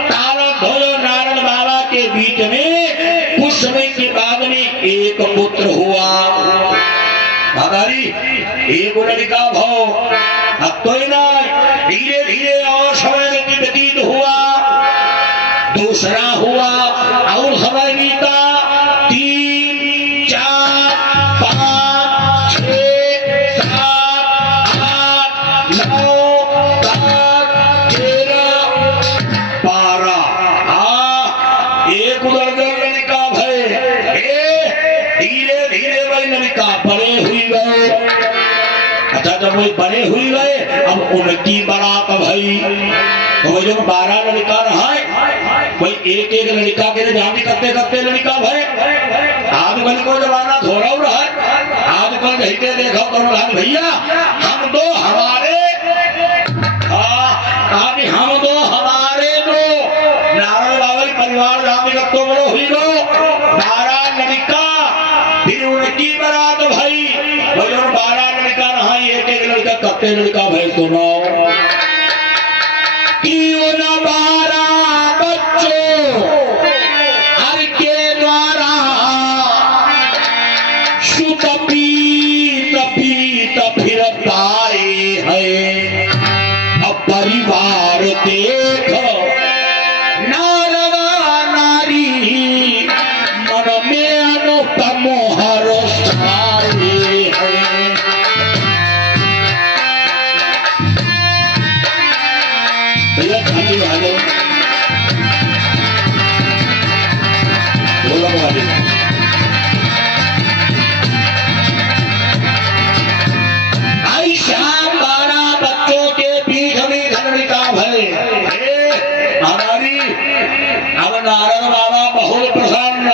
तालध्वज नारद बाबा के बीच में कुछ समय के बाद में एक पुत्र हुआ। भगारी एक लड़का भाव, अब तो धीरे धीरे और समय व्यतीत हुआ, दूसरा हुआ और समय बीता, 3, 4, 5, 6, 7, 8, 9, 10, 13, 12। एक उधर लड़का भय, धीरे धीरे वही लड़का बड़े हुई गए। अच्छा जब वो बड़े हुई गए अब उनकी बारात भई, तो जो 12 लड़का रहा वही एक एक लड़का के जाने करते करते लड़का भय। आजकल को जमाना थोड़ा रहा है, आजकल कहते देखो करो भैया हम दो हमारे, हम दो हमारे दो। नारायण बाबा परिवार जाने का तो बड़ो हुई दो 12 लड़का, फिर उनकी बारात भई, वो जो 12 लड़का रहा एक एक लड़का कत्ते लड़का भय। सुनो क्यों न 12 बच्चों हर के द्वारा सुत पीत पीत फिर पाए है। अब परिवार देख नारद नारी मन में अनुपम हर्ष आए है। भैया खाली वाले बोला वाले भाई शाम 12 बच्चों के बीच में लड़का भले हमारी। अब नारद बाबा बहुत प्रसन्न,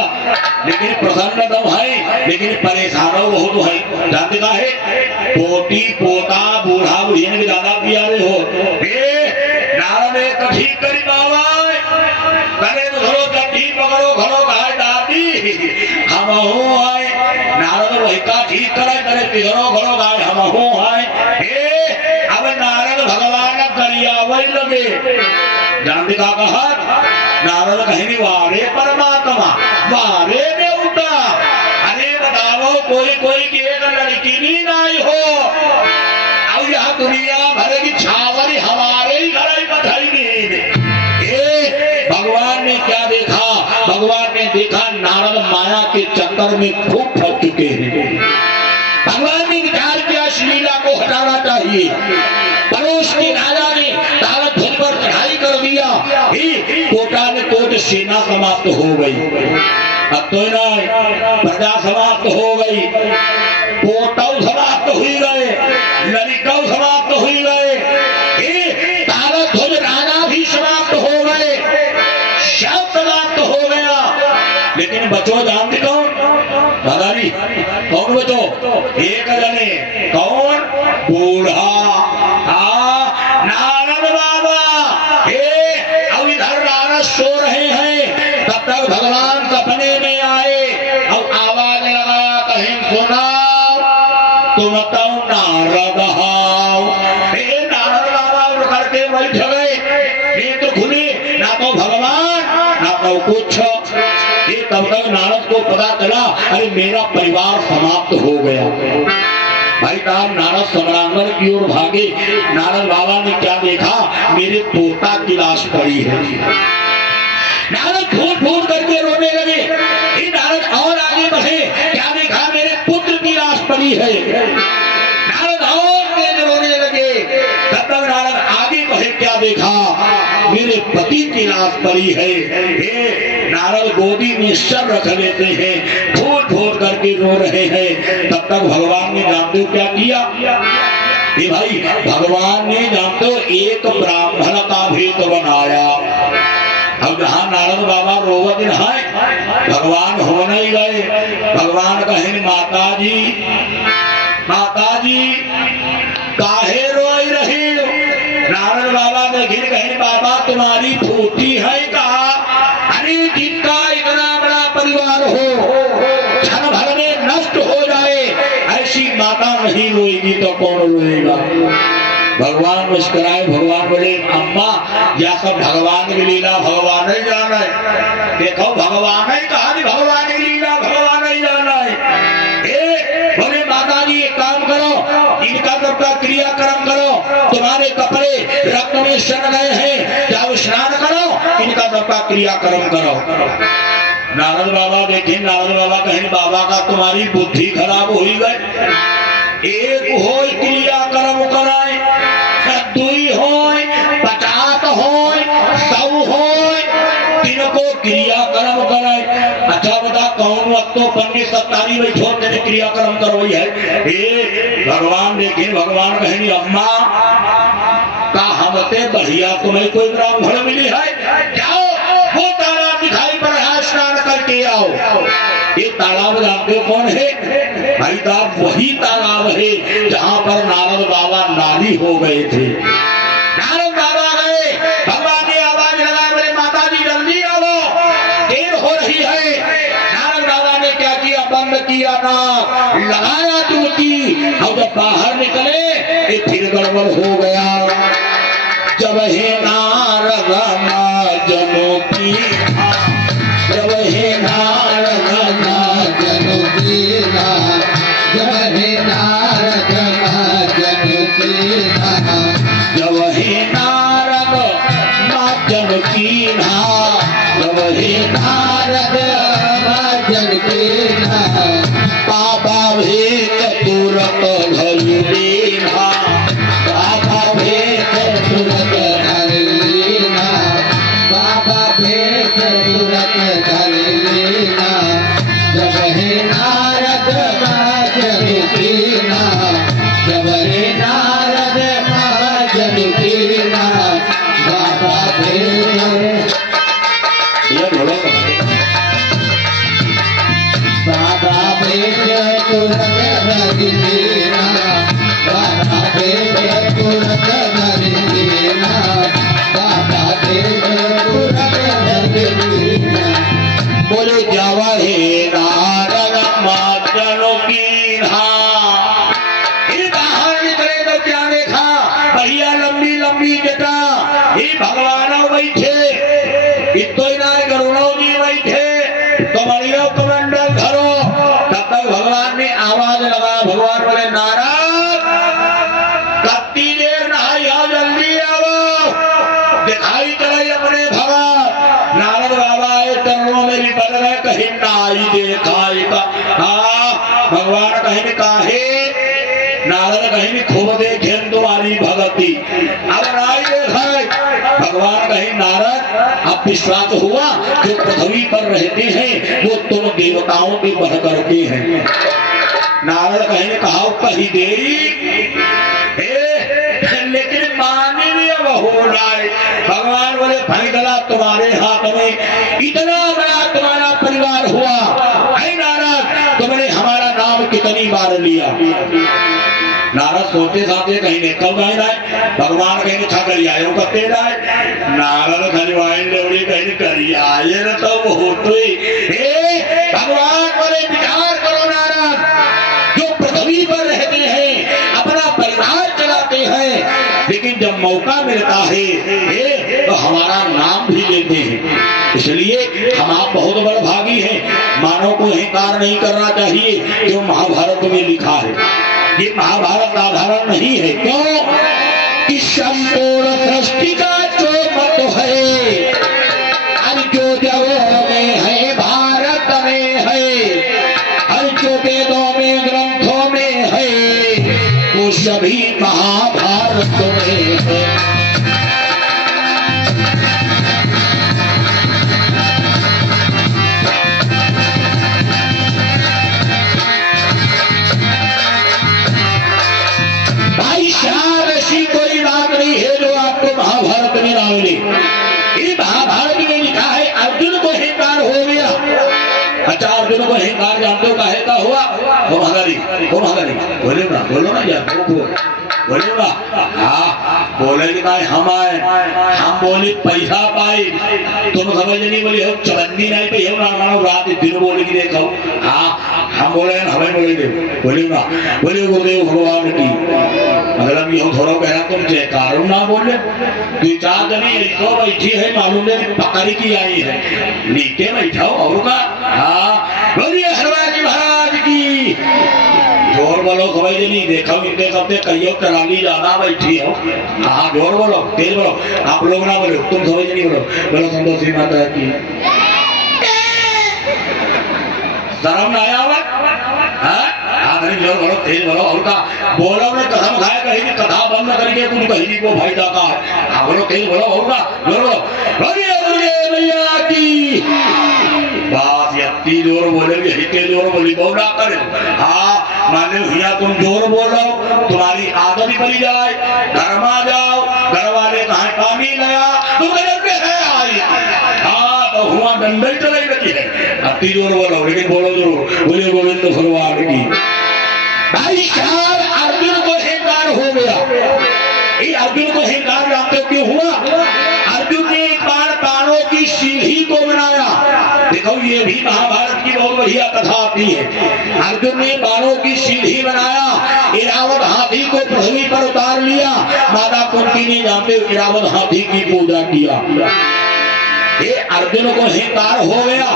लेकिन प्रसन्न तो है लेकिन परेशान बहुत है। जानते का है पोती पोता बूढ़ा बुढ़िया भी ज्यादा प्यारे हो। नारद कठी करी बाबा करे तो घरो कठी पकड़ो घरो कहा दादी हम आए। नारद वही का ठीक करे करे तिघरो घरो गाय हम आए। अब नारद भगवान करिया वही लगे। जानते का कहा नारद कहेंगे वारे परमात्मा वारे देवता, अरे बताओ कोई कोई की एक लड़की नहीं नाई हो। अब यह दुनिया भर की छावरी हमारे ही घर बधाई नहीं। नारद माया के चक्कर में खूब फंस चुके हैं। भगवान ने विचार किया इस लीला को हटाना चाहिए। पड़ोस के राजा ने तारक ध्वज पर चढ़ाई कर दिया। कोटान कोट सेना समाप्त हो गई। अब तो प्रजा समाप्त हो गई, पोतव समाप्त हुई गए, ललितव समाप्त हुई गए, तारक ध्वज राजा भी समाप्त हो गए, सब समाप्त हो गया। लेकिन बचो जानते कौन? दादाजी कौन बचो? एक जने। कौन? बूढ़ा। नारद बाबा। अब इधर नारद सो रहे हैं, तब तक भगवान सपने में आए और आवाज लगाया, कहीं सुना तुम तो नारद हाओ। नारद बाबा उठ करके बैठ गए, नेत्र खुले, ना तो भगवान ना तो कुछ। तब तक नारद को पता चला, अरे मेरा परिवार समाप्त हो गया। भाई साहब नारद सम्रांगण की ओर भागे। नारद बाबा ने क्या देखा? मेरे पोता की लाश पड़ी है। नारद फूट फूट करके रोने लगे। नारद और आगे बढ़े, क्या देखा? मेरे पुत्र की लाश पड़ी है। नारद और तेज रोने लगे। तब तक नारद आगे बढ़े, क्या देखा? मेरे पति की लाश पड़ी है। नारद गोदी में सर रख लेते हैं, फूट फूट करके रो रहे हैं। तब तक भगवान ने जानते हो क्या किया? भाई भगवान ने जानते हो एक ब्राह्मण का भेद बनाया। अब जहाँ नारद बाबा रोवत है, भगवान हो नहीं गए। भगवान कहें, माता जी काहे रोई रही हो? नारद बाबा देखे, कहें बाबा तुम्हारी फूटी है कहा? अरे जिनका इतना बड़ा परिवार हो, क्षण भर में नष्ट हो जाए, ऐसी माता नहीं रोएगी तो कौन रोएगा? भगवान मुस्कुराए। भगवान बोले, अम्मा या सब भगवान की लीला भगवान ही जाना है। देखो भगवान ही कहा, भगवान की लीला भगवान ही जाना है। बोले माता जी एक काम करो, इनका सबका क्रियाक्रम करो, तुम्हारे कपड़े रक्त में सड़ गए हैं, जाओ स्नान करो, इनका सबका क्रियाक्रम करो। नारद बाबा देखे। नारद बाबा कहें, बाबा का तुम्हारी बुद्धि खराब हुई गई। एक हो क्रियाक्रम कराए, दुई होय, 50 होय, 100 होय, तिनको क्रियाक्रम कराए। अच्छा बता कौन तो पंडित सत्तारी बैठो तेरे क्रियाक्रम करवाई है? भगवान देखे। भगवान कहेंगे, अम्मा का हमसे बढ़िया तुम्हें कोई ब्राह्मण मिली है? जाओ वो तालाब दिखाई पड़ रहा, स्नान करके आओ। ये तालाब जानते हो कौन है? भाई साहब वही तालाब है जहाँ पर नारद बाबा नाली हो गए थे। नारद बाबा गए, भगवान ने आवाज लगा, मेरे माता जी जल्दी आओ, देर हो रही है। नारद बाबा ने क्या किया? बंद किया ना, लगाया चुटकी, और जब बाहर निकले ये फिर गड़बड़ हो गया। जब हे नारद जनों की, जब हे नारद जनों की, जब हे नारद जनों की, जब हे नारद जन की, जब हे नारद जन की, बाबा भेद तुरंत धर लेना, बाबा भेद तुरंत धर लेना, बाबा भेद तुरंत धर लेना। जब हे नारद जन की, जब हे नारद जन की, बाबा भेद, बाबा भेद तुरंत धर लेना, बाबा भेद तुरंत धर लेना, बाबा भेद तुरंत धर लेना। बोले जावा हे नारद जनों की, बाहर निकले तो क्या देखा? बढ़िया लंबी लंबी जटा, भगवान बैठे, इतो ही ना गरुड़ो जी बैठे, तो बढ़िया कमंडल धरो। तब तक भगवान ने आवाज लगा। भगवान बोले, नारद कत्ती देर नहाई आओ, जल्दी आओ, दिखाई चले अपने भगवान। नारद बाबा आए, चरणों में लिपट गए, कहीं ना नाई देखाई का। भगवान कहीं काहे नारद कहीं खूब देखे तुम्हारी भगती, अब नाई देखाई। भगवान कहीं नारद अब विश्वास हुआ जो पृथ्वी पर रहते हैं वो तुम देवताओं के बढ़ करके हैं। नारद कहीं कहा कही देरी, लेकिन माने भी अब हो रहा है। भगवान बोले फैसला तुम्हारे हाथ में, इतना बड़ा तुम्हारा परिवार हुआ है नारद, तुमने हमारा नाम कितनी बार लिया। नारद सोचते साथे कहीं निकल गए ना, भगवान कहीं छकल आए करते जाए। नारद खलिवाइन देवड़ी कहीं करी आए न तो बहुत भगवान बोले विचार करो नारद, जो पृथ्वी पर रहते हैं अपना परिवार चलाते हैं, लेकिन जब मौका मिलता है तो हमारा नाम भी लेते हैं। इसलिए हम आप बहुत बड़भागी हैं। मानव को अहंकार नहीं करना चाहिए, जो महाभारत में लिखा है। ये महाभारत साधारण नहीं है। क्यों कि संपूर्ण सृष्टि का जो मत है, हर जो जगहों में है, भारत में है, हर जो वेदों में ग्रंथों में है, वो सभी महाभारत में है। महाभारत में ना मिले। ये महाभारत में लिखा है अर्जुन को अहंकार हो गया। अच्छा अर्जुन को अहंकार जानते हो काहे का हुआ? हो महागारी बोले ना, बोलो ना यार, बोले ना। हाँ बोलेगी ना, हम आए, हम बोले पैसा पाए, तुम समझ नहीं बोली हो चवन्नी नहीं पे हो ना, रात दिन बोलेगी देखो। हाँ हम बोले हमें बोले ना, बोले गुरुदेव भगवान की मतलब ये थोड़ा कहना तुम जयकारो ना बोले। दो चार जनी तो बैठी है, मालूम है पकड़ी की आई है, नीचे बैठा और का। हाँ बोलिए हरवाजी महाराज की, जोर बोलो खबर जनी देखो इतने सबसे कहियो कराली ज्यादा बैठी हो। हाँ जोर बोलो, तेज बोलो, आप लोग ना बोलो, तुम समझ नहीं बोलो, बोलो संतोषी माता की। शर्म ना आया हुआ? जोर बोलो, तेज बोलो और का बोलो ने कसम खाए कहीं कथा बंद करके कुछ कहीं को भाई दाता है। हाँ बोलो, तेज बोलो और का जोर बोलो, बोलिए मैया की। बात यत्ती जोर बोले भी हिते जोर बोली बोला करे। हाँ माने भैया तुम जोर बोलो, तुम्हारी आदत बनी जाए, घर में जाओ, घर वाले कहा पानी लाया, तुम है आई। हाँ तो हुआ डंडल चलाई लगी है, अति जोर बोलो, लेकिन बोलो जरूर, बोले गोविंद भगवान की। भाई साहब अर्जुन को अहंकार हो गया। ये अर्जुन को अहंकार जानते हो क्यों हुआ? अर्जुन ने एक बार बाणों की सीढ़ी को बनाया। देखो ये भी महाभारत की बहुत बढ़िया कथा आती है। अर्जुन ने बाणों की सीढ़ी बनाया, इरावत हाथी को पृथ्वी पर उतार लिया। माता कुंती ने जानते हो इरावत हाथी की पूजा किया। ये अर्जुन को अहंकार हो गया।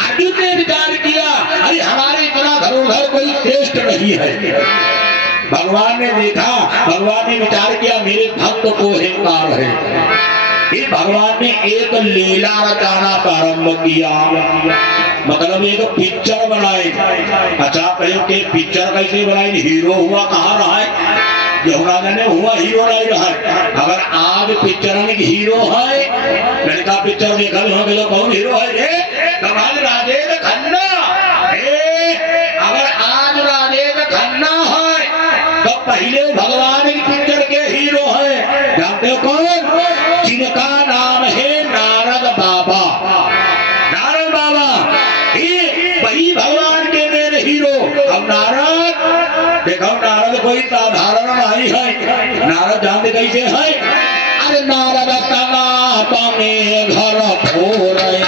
अर्जुन ने विचार किया अरे हमारे इतना धनुर्धर कोई श्रेष्ठ नहीं है। भगवान ने देखा, भगवान ने विचार किया मेरे भक्त को अहंकार है। ये भगवान ने एक लीला रचाना प्रारंभ किया, मतलब एक पिक्चर बनाई। अच्छा कहो कि पिक्चर कैसे बनाई? हीरो हुआ कहाँ रहा है? यमुना ने हुआ हीरो नहीं रहा है। अगर आज पिक्चर में हीरो है, लड़का पिक्चर देखा तो कौन हीरो है रे? कमाल राजेश खन्ना। अगर आज राजेश खन्ना है तो पहले भगवान की पिक्चर के हीरो है। जानते हो कौन? जिनका नाम है नारद बाबा। नारद बाबा ये वही भगवान के मेन हीरो। अब नारद देखो, नारद कोई साधारण नहीं है। नारद जानते कैसे है? अरे नारद तना में घर फोड़े,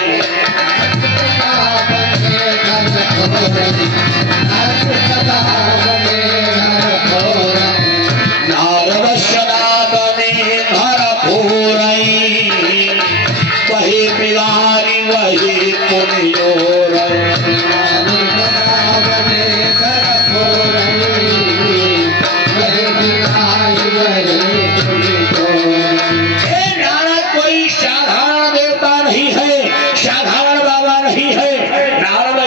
नारद सनातन घर फोड़े, वही बिगारी वही पुनियोर। कोई साधारण देवता नहीं है, साधारण बाबा नहीं है। नारद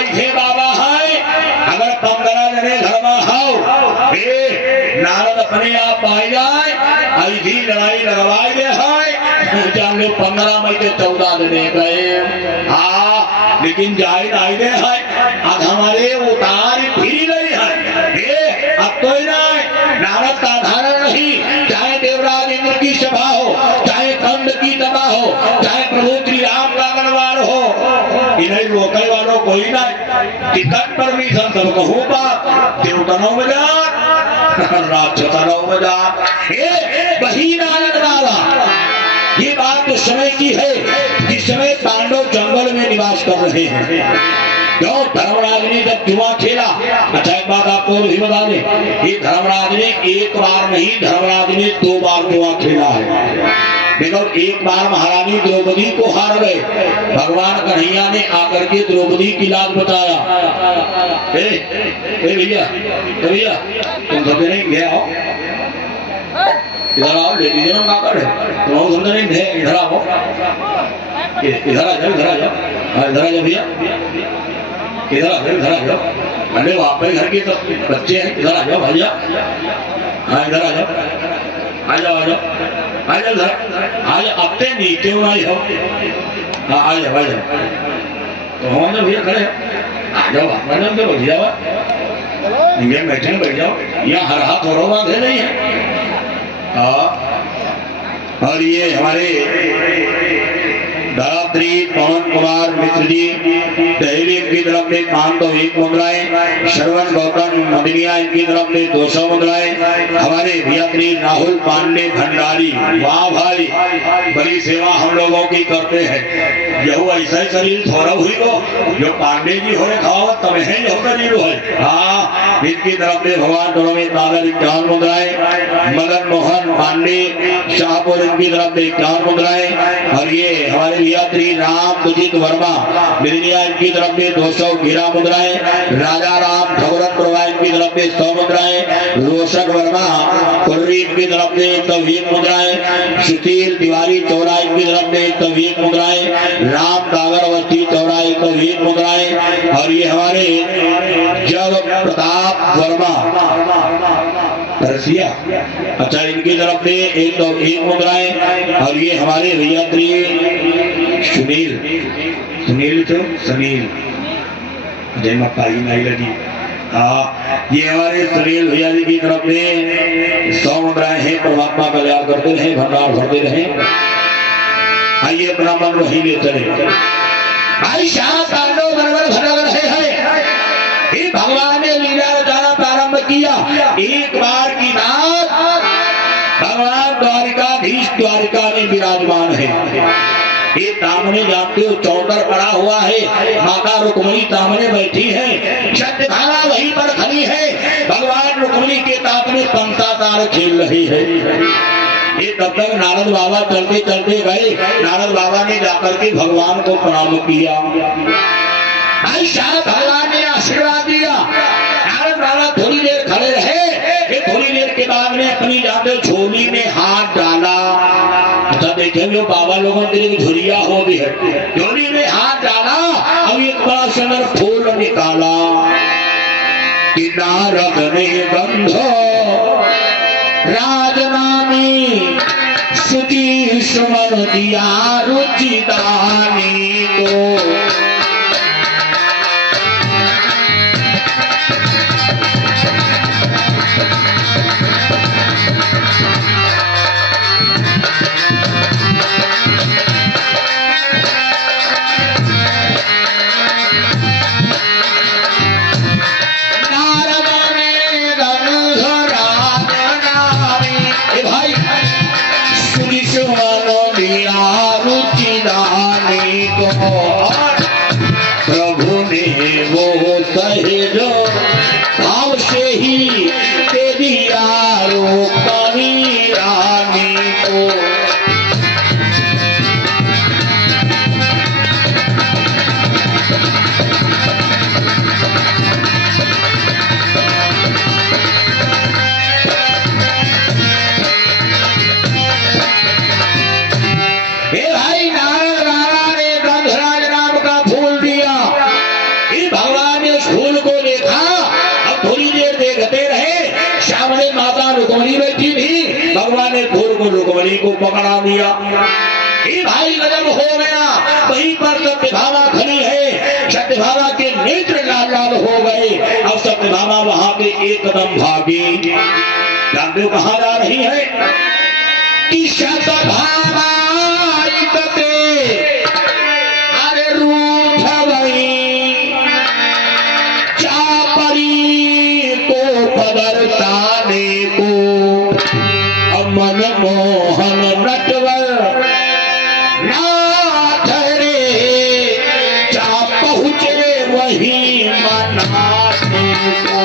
अपने आप पाई जाए ऐसी लड़ाई लगवाई दे है जान लो 15 मई के 14 दिन गए हाँ लेकिन जाए नहीं दे है अब हमारे उतार फिर गई है अब तो नारद का धारण नहीं चाहे देवराज इंद्र की सभा हो चाहे कंद की सभा हो चाहे प्रभु श्री राम का दरबार हो इन्हें रोकने वालों कोई नहीं टिकट परमिशन सब कहूँ बात देवतनों में जा राक्षसनों में जा वही नारद बाबा ये बात तो समय की है जिस समय पांडव जंगल में निवास कर रहे हैं जो धर्मराज ने जब जुआ खेला अच्छा एक बात आपको भी बता दें ये धर्मराज ने एक बार नहीं धर्मराज ने 2 बार जुआ खेला है देखो एक बार महारानी द्रौपदी को हार गए भगवान कन्हैया ने आकर के द्रौपदी की लाज बताया भैया भैया तुम समझे नहीं गया हो इधर आओ लेडीजों का कर तुम समझे नहीं इधर आओ इधर आ जाओ इधर आ जाओ इधर आ जाओ भैया इधर आ जाओ अरे वहाँ पे घर के तो बच्चे हैं इधर आ जाओ भैया हाँ इधर आ जाओ आ जाओ आ जाओ आ जाओ इधर आ जाओ अपने नीचे नहीं हो हाँ आ जाओ तो हम भैया खड़े आ जाओ मैडम तो बैठ जाओ इंडियन बैठे बैठ जाओ यहाँ हर हाथ और बात है नहीं है हाँ और ये हमारे धरात्री पवन कुमार मित्र जी दहेली की तरफ से 501 मुद्राएं श्रवण गौतम मदनिया इनकी तरफ से 200 मुद्राएं हमारे अभियात्री राहुल पांडे भंडारी वाह भाई बड़ी सेवा हम लोगों की करते हैं यह ऐसा ही शरीर थोड़ा हुई को जो पांडे जी हो रहे खाओ तब है जो शरीर है हाँ इनकी तरफ से भगवान दोनों में 51 मुद्राएं मदन मोहन पांडे शाहपुर इनकी तरफ से 51 मुद्राएं और ये हमारे यात्री राम सुजीत वर्मा बिजलिया इनकी तरफ से 200 गिरा मुद्राएं राजा राम ठौरन प्रभा इनकी तरफ से 100 मुद्राएं रोशक वर्मा कुर्री इनकी तरफ से 120 मुद्राएं सुशील तिवारी चौरा इनकी तरफ से 120 मुद्राएं राम सागर अवस्थी चौरा 120 मुद्राएं और ये हमारे जग प्रताप वर्मा रसिया अच्छा इनकी तरफ से 101 मुद्राएं और ये हमारे यात्री सुनील सुनील तो सुनील जय माता ही नहीं लगी हाँ ये हमारे सुनील भैया जी की तरफ में 100 मुद्राएं हैं परमात्मा कल्याण करते रहे भंडार भरते रहे आइए अपना मन वही ले चले भाई शाह पांडव गणगण भटक रहे हैं भगवान ने लीला रचाना प्रारंभ किया एक बार की बात भगवान द्वारिकाधीश द्वारिका में विराजमान है ये तामने जानते हो चौतर पड़ा हुआ है माता रुक्मणी तामने बैठी है शतधारा वहीं पर खड़ी है भगवान रुक्मणी के ताप में पंता तार खेल रही है ये तब तक नारद बाबा चलते चलते गए नारद बाबा ने जाकर के भगवान को प्रणाम किया भगवान ने आशीर्वाद दिया नारद बाबा थोड़ी देर खड़े रहे थोड़ी देर के बाद में अपनी जाते झोली में हाथ डाला अच्छा देखे जो बाबा लोगों के झुरिया हो भी है झोली में हाथ डाला अब एक बड़ा सुंदर फूल निकाला कि नारद ने गंधो राजनामी सुची सुमन दिया रुचिदानी को प्रभु ने वो सहजो भाव से ही दे दिया रोकनी रानी को रुक्मणी भगवान ने घोर को रुक्मणी को पकड़ा दिया। ये भाई गजब हो गया। वहीं पर सत्यभामा खड़ी है, सत्यभामा के नेत्र लाल लाल हो गए। अब सत्यभामा वहां पे एकदम भागी। जानते हो कहां जा रही है? कि सत्यभामा अरे रूठ गई, चापरी को पदरताने को मन मोहन नटवर ना ठहरे, जा पहुंचे वही मनाने को।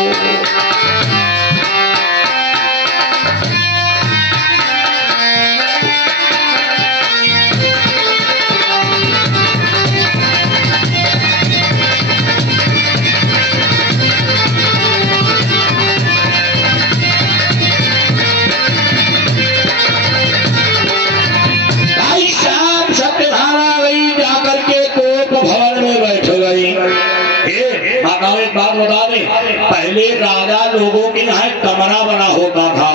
एक बात बता दें, पहले राजा लोगों के यहाँ कमरा बना होता था,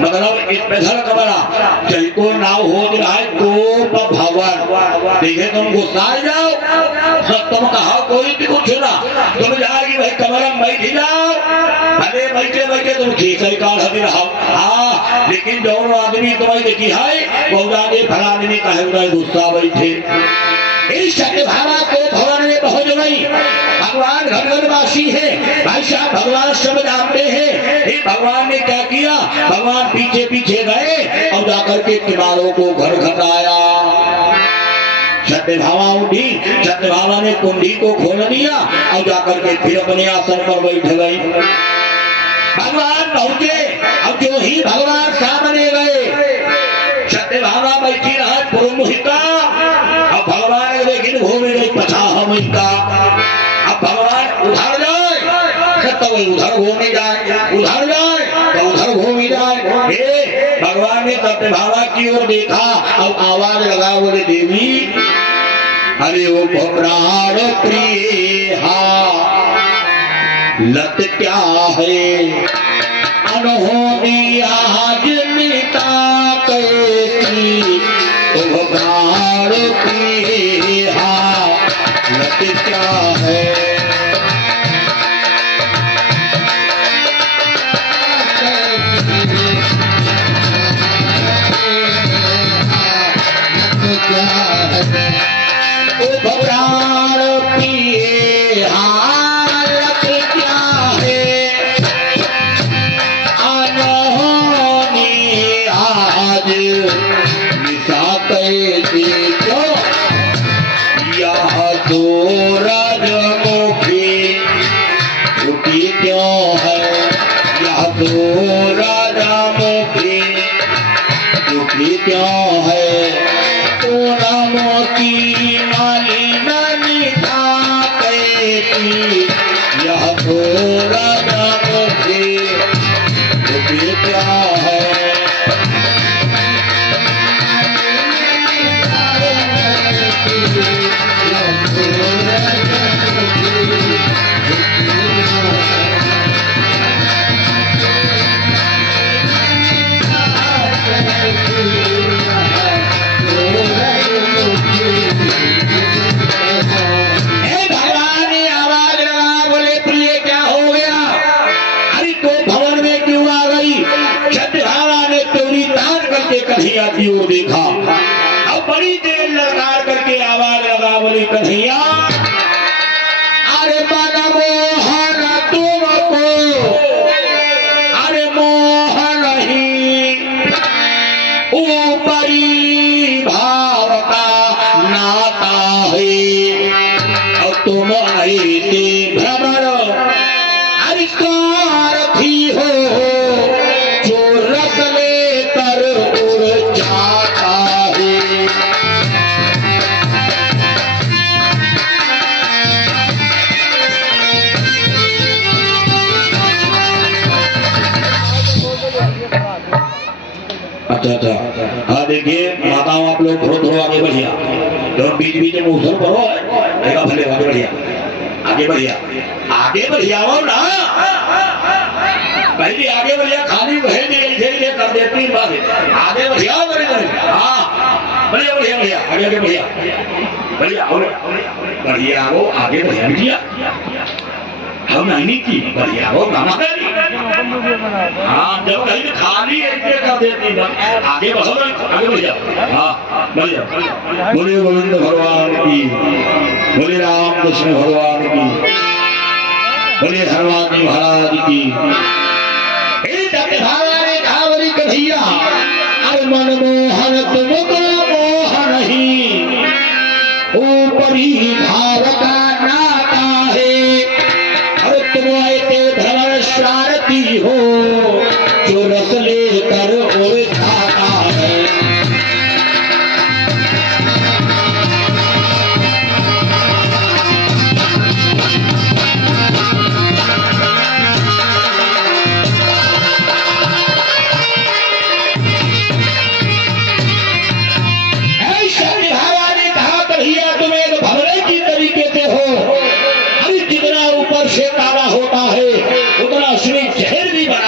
मतलब स्पेशल कमरा, जिनको नाव हो रहा है तोप भवन। देखे तुम गुस्सा जाओ, सब तुम कहा कोई भी कुछ ना, तुम जाएगी भाई कमरा में बैठ जाओ, भले बैठे बैठे तुम खींच काढ़ी रहो। हाँ, लेकिन जो आदमी तुम्हें देखी है वो जाके फला आदमी कहे गुस्सा बैठे। इस सत्यभामा को भवन में पहुंच गई। भगवान घटगढ़वासी है, भाई साहब भगवान सब जानते हैं। भगवान ने क्या किया, भगवान पीछे पीछे गए और जाकर के किनारों को घर घटाया। सत्यभामा उठी, सत्यभामा ने कुंडी को खोल दिया और जाकर के फिर अपने आसन पर बैठ गई। भगवान पहुंचे, अब जो ही भगवान सामने गए, सत्यभामा बैठी रहा पुरमुहिका। अब भगवान लेकिन घूमे गई पछा हम इनका। अब भगवान उधर जाए तो उधर घूमे जाए, उधर जाए तो उधर घूमे जाए। भगवान ने सत्यभामा की ओर देखा, अब आवाज लगा, बोले देवी अरे वो प्राण प्रिय लत क्या है, अनहोनी आज मिटा कैसी, तो प्राण प्रिय लत क्या है। प्राण प्रिय हालत क्या है, अनहोनी आज मिटा कैसी, क्यों यह तो राजमुखी छुट्टी क्यों है, यह तो राजमुखी छुट्टी क्यों है। की मालिन निभा कैसी, यह तो राजमुखी छुट्टी क्या है। कन्हैया की ओर देखा, अब बड़ी देर ललकार करके आवाज लगा, बोली कन्हैया अरे बना मोहन तुमको, अरे मोहन ही ऊपरी भाव का नाता है, और तुम आए थे भ्रमण अरे सारथी हो, जो रख लेकर उड़ जाता है। अच्छा, हाँ देखिए माताओं आप लोग थोड़ा आगे बढ़िया, तो बीच बीच में उधर करो, भले आगे बढ़िया। आगे बढ़िया हो ना, पहले आगे बढ़िया, खाली बह धीरे कर देती बात, आगे बढ़िया हाँ बढ़िया बढ़िया बढ़िया आगे आगे बढ़िया बढ़िया बढ़िया हो, आगे बढ़िया बढ़िया हम नहीं की बढ़िया हो हाँ, जब कहीं खाली ऐसे कर देती बात, आगे बढ़ो आगे बढ़िया हाँ बढ़िया। बोले गोविंद भगवान की, बोले राम कृष्ण भगवान की, बोले हनुमान महाराज की। कन्हैया अरे मनमोहन तुमको मोहन ही, ऊपरी भाव का नाता है। अरे तुम ऐसे धर्म सारथी हो, जो रस लेकर उड़ जाता है।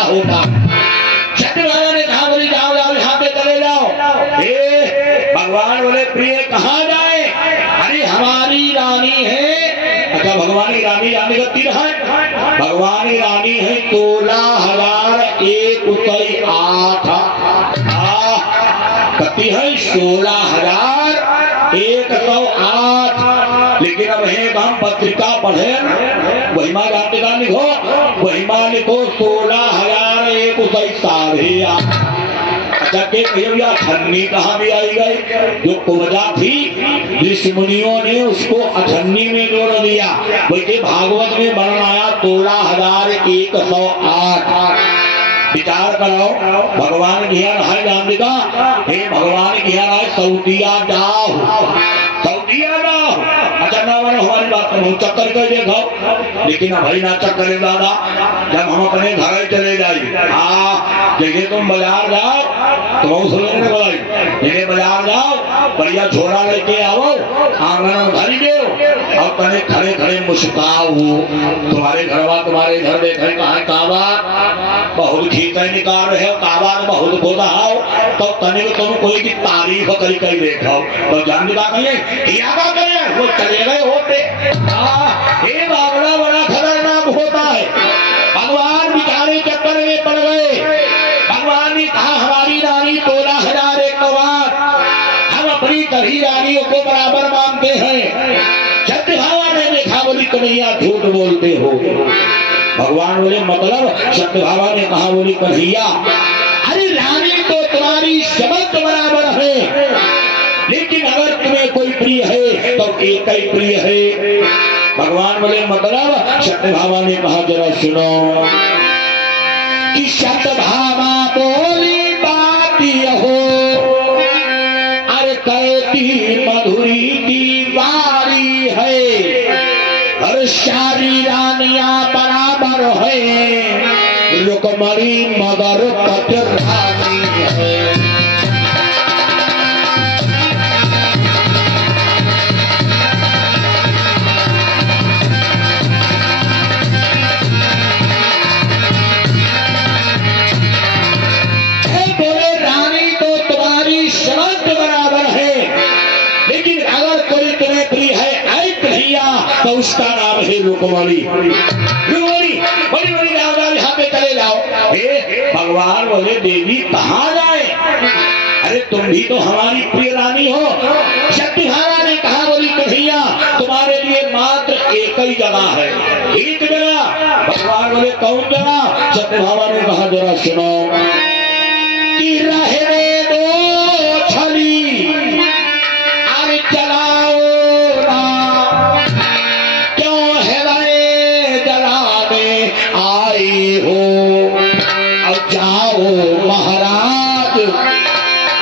होता सत्यभामा ने कहा बोली जाओ जाओ यहाँ पे चले जाओ। भगवान बोले प्रिय कहाँ जाए? अरे हमारी रानी है। अच्छा भगवानी रानी रानी का तीर है, भगवानी रानी है 16,108 कति है 16,108। लेकिन अब है हम पत्रिका पढ़े वहीमा जाति का लिखो, वहीमा लिखो 16,108। अच्छा के भैया अठन्नी कहाँ भी आई गई? जो कुबजा थी ऋषि मुनियों ने उसको अठन्नी में जोड़ दिया। बोलते भागवत में वर्णन आया 16,108। विचार करो भगवान घिया है जानिका, हे भगवान घिया है सऊदिया जाओ, सऊदिया जाओ। अच्छा ना मानो हमारी बात करो चक्कर कर देखो, लेकिन भाई ना चक्कर दादा, जब हम अपने घर चले जाइए हाँ जैसे तुम बाजार जाओ तो बहुत सुनने बोलाई जैसे बाजार जाओ बढ़िया झोरा लेके आओ आंगन में भरी दो और कने खड़े खड़े मुस्काओ। तुम्हारे घर वाला तुम्हारे घर देखे कहा काबा बहुत खींचे निकाल रहे हो, काबा बहुत गोदाओ तो तने को तुम कोई की तारीफ करी करी देखो तो जान का कहिए क्या करे वो चले गए होते। ये बाबला बड़ा खतरनाक होता है। भगवान बिचारे चक्कर में पड़ गए। भगवान ने कहा हमारी रानी 16,001 हम अपनी सभी रानियों को बराबर मानते हैं। सत्यभामा ने देखा बोली कन्हैया झूठ बोलते हो। भगवान बोले मतलब? सत्यभामा ने कहा बोली कन्हैया अरे रानी तो तुम्हारी समस्त बराबर है, लेकिन अगर तुम्हें कोई प्रिय है तो एक ही प्रिय है। भगवान बोले मतलब? सत्यभामा ने कहा जरा सुनो कि सत्यभामा बोली बात हो, अरे कहती मधुरी दीवारी है, हर सारी रानियां बराबर है, रुकमणी मगर पटरानी है। तो उसका नाम है रुकमणी। रुकमणी बड़ी बड़ी रावदार यहाँ पे चले जाओ। भगवान बोले देवी कहाँ जाए? अरे तुम भी तो हमारी प्रिय रानी हो। सत्यभामा ने कहा बोली कन्हैया तुम्हारे लिए मात्र एक ही जगह है, एक जगह। भगवान बोले कौन जगह? सत्यभामा ने कहा जरा सुनो कि रहने दो छली अरे चलाओ महाराज,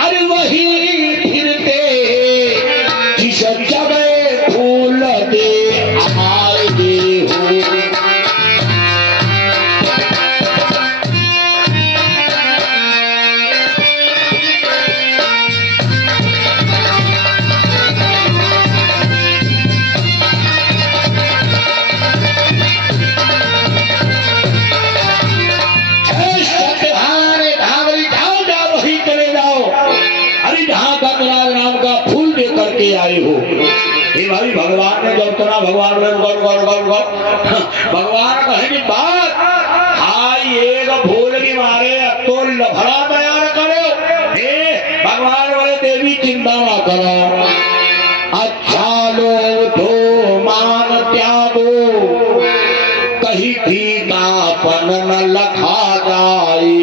अरे वही फिरते जिस जगह फूल दे आए हो। इतना भगवान बोले भगवान कहे कि बात आई एक भूल की मारे अब तो लफड़ा तैयार करो। हे भगवान बोले देवी चिंता ना करो, अच्छा लो तो मान त्यागो, कहीं ठीकापन न लखा जाए,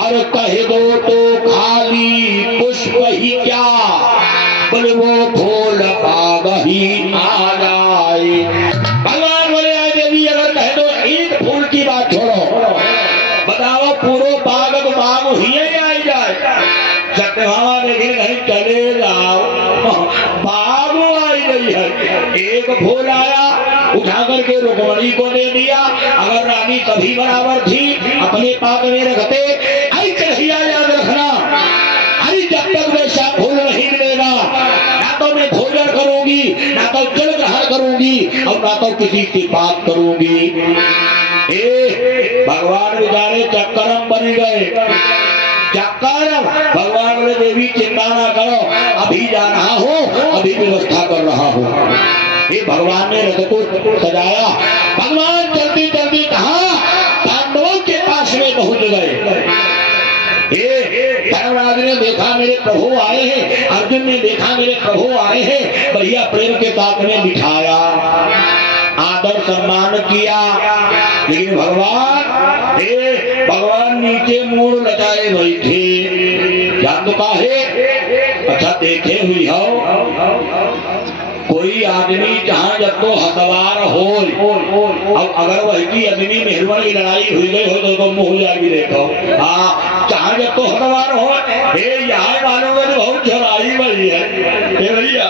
और कह दो तो खाली पुष्प ही क्या, बोले वो फूल बाग ही आ जाए। भगवान बोले देवी अगर कह दो एक फूल की बात छोड़ो, बताओ पूरे बाग बाग ही आई जाए। सत्यभामा लेकिन कहीं चले जाओ, बाग आई गई है। एक फूल आया उठा करके रुक्मणी को दे दिया। अगर रानी कभी बराबर थी अपने पाक में रखते, ऐसे याद रखना, अरे जब तक वैसा फूल नहीं मिलेगा ना तो मैं भोजन करूंगी, ना तो जल ग्रहण करूंगी, और ना तो किसी की बात करूंगी। भगवान बेचारे चक्करम बन गए, चक्कर। भगवान बोले देवी चिंता ना करो, अभी जा रहा हूँ, अभी व्यवस्था कर रहा हूँ। ये भगवान ने रथ को सजाया। भगवान चलते चलते कहा पांडवों के पास में पहुंच गए। धर्मराज ने देखा मेरे प्रभु आए हैं, अर्जुन ने देखा मेरे प्रभु आए हैं, बढ़िया प्रेम के साथ में बिठाया, आदर सम्मान किया। लेकिन भगवान नीचे मूड लटाए बैठे। जान तो काहे? अच्छा देखे हुई हो कोई आदमी जहाँ जब तो हसवार हो, अब अगर वही आदमी मेहरबान की लड़ाई हुई गई हो तो मुँह जाएगी देखो। हाँ जहाँ जब तो हसवार हो, यहाँ मालूम है बहुत चढ़ाई बड़ी है भैया।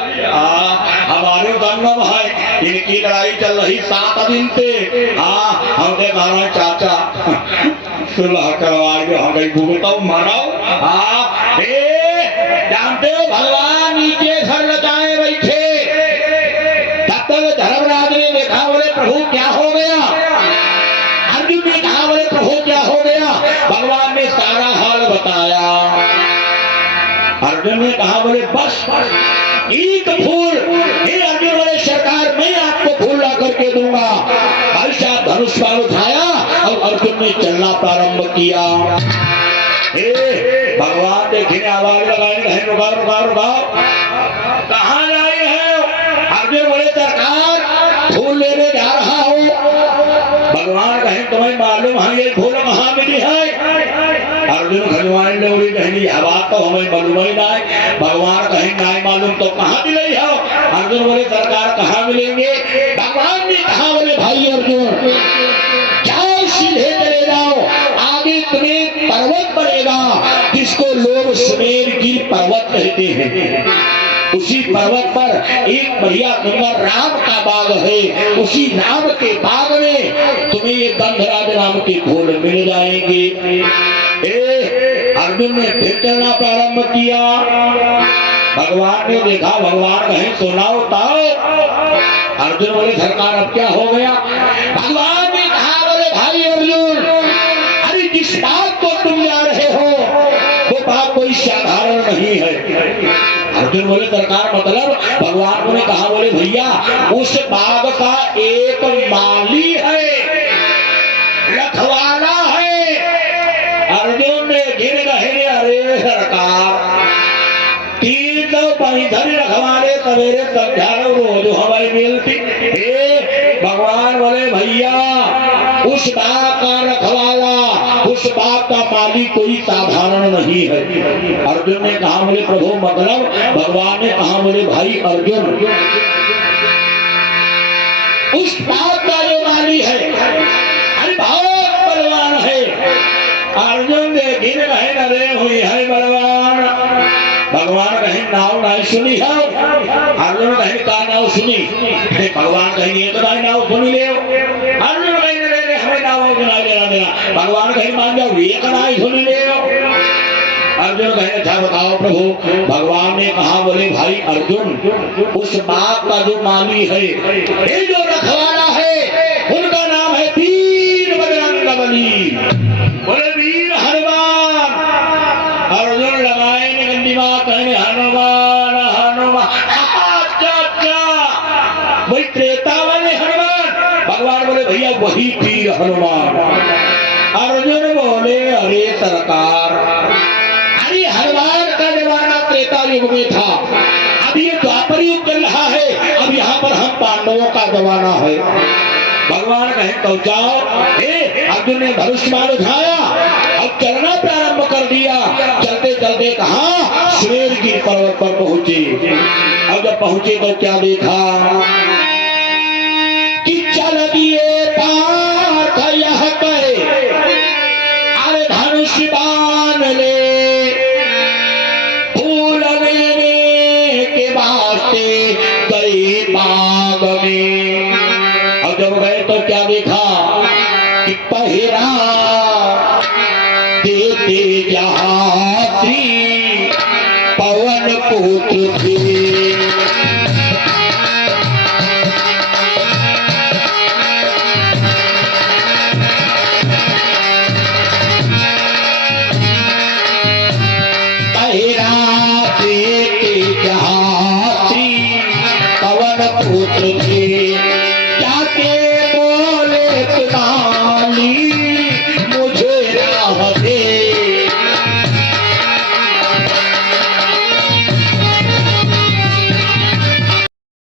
हमारे संगम है, इनकी लड़ाई चल रही 7 दिन से। हाँ हमने कहा चाचा सुलह करवा के हम गई भूगता माराओ। हाँ जानते हो भगवान नीचे सर लटाए बैठे। धर्मराज ने देखा, बोले प्रभु क्या हो गया? अर्जुन ने कहा बोले प्रभु क्या हो गया? भगवान ने सारा हाल बताया। अर्जुन ने कहा बोले बस एक फूल। हे अर्जुन बोले सरकार मैं आपको फूल ला करके दूंगा। भाई साहब धनुष बाण उठाया और अर्जुन ने चलना प्रारंभ किया। भगवान देखने आवाज लगाए, रुका रुका रुका, कहाँ जाए है? अर्जुन बोले सरकार फूल लेने जा रहा हूँ। भगवान कहें तुम्हें मालूम है ये फूल कहाँ मिली है? अर्जुन भगवान ने बोली कहनी हवा तो हमें मालूम ही नहीं। भगवान कहें नहीं मालूम तो कहाँ मिली है? अर्जुन बोले सरकार कहाँ मिलेंगे? भगवान ने कहा बोले भाई अर्जुन जाओ सीधे चले जाओ, आगे तुम्हें पर्वत पड़ेगा जिसको लोग सुमेरगिरी पर्वत कहते हैं। उसी पर्वत पर एक बढ़िया सुंदर राम का बाग है। उसी राम के बाग में तुम्हें ये गंधराज नाम के फूल मिल जाएंगे। अर्जुन ने फिर चलना प्रारंभ किया। भगवान ने देखा, भगवान कहें सुनाओ ताओ। अर्जुन बोले सरकार अब क्या हो गया? भगवान ने कहा बोले भाई अर्जुन अरे जिस बात को तुम जा रहे हो वो बात कोई साधारण नहीं है। अर्जुन बोले सरकार मतलब? भगवान ने कहा बोले भैया उस बाग का एक माली है, रखवाला है। अर्जुन ने गिन गए अरे सरकार 335 रखवाले सवेरे समझाओ रोज हमारी मिलती। भगवान बोले भैया उस बाग का रखवाला, उस बाग का मालिक कोई साधारण नहीं है। अर्जुन ने कहा बोले प्रभु मतलब? भगवान ने कहा बोले भाई अर्जुन उस बाग का जो माली है अरे बहुत बलवान है। अर्जुन ने गिन रहे नरे हुई है बलवान। भगवान कहीं नाव नहीं सुनी है। अर्जुन कहीं का नाव सुनी? भगवान कहीं ये तो नहीं नाव सुनी ले। अर्जुन कहीं ले हमें नाव सुनाई देना देना। भगवान कहीं मान जाओ एक नहीं सुनी ले। अर्जुन कहे अच्छा बताओ प्रभु। भगवान ने कहा बोले भाई अर्जुन उस बाग का जो माली है, ये जो रखवाला है उनका नाम है वीर बजरंगबली। बोले वीर हनुमान। अर्जुन लगाए ने गंदी बात कहने हनुमान हनुमान। अच्छा अच्छा भाई वही तीर हनुमान। अर्जुन बोले अरे सरकार, अरे हनुमान का जमाना त्रेता युग में था, अब ये द्वापर युग चल रहा है, अब यहाँ पर हम पांडवों का जमाना है। भगवान कहे तो जाओ। अर्जुन ने धनुष बाण उठाया, अब चलना प्रारंभ कर दिया। चलते चलते कहा सुमेर की पर्वत पर पहुंचे। अब जब पहुंचे तो क्या देखा कि चल दिए पार्थ यह करे, अरे धनुष बाण ले फूल लेने के वास्ते गए बाग में। और जब गए तो क्या देखा कि पहरा देते जहाँ श्री पवन पुत्र थे।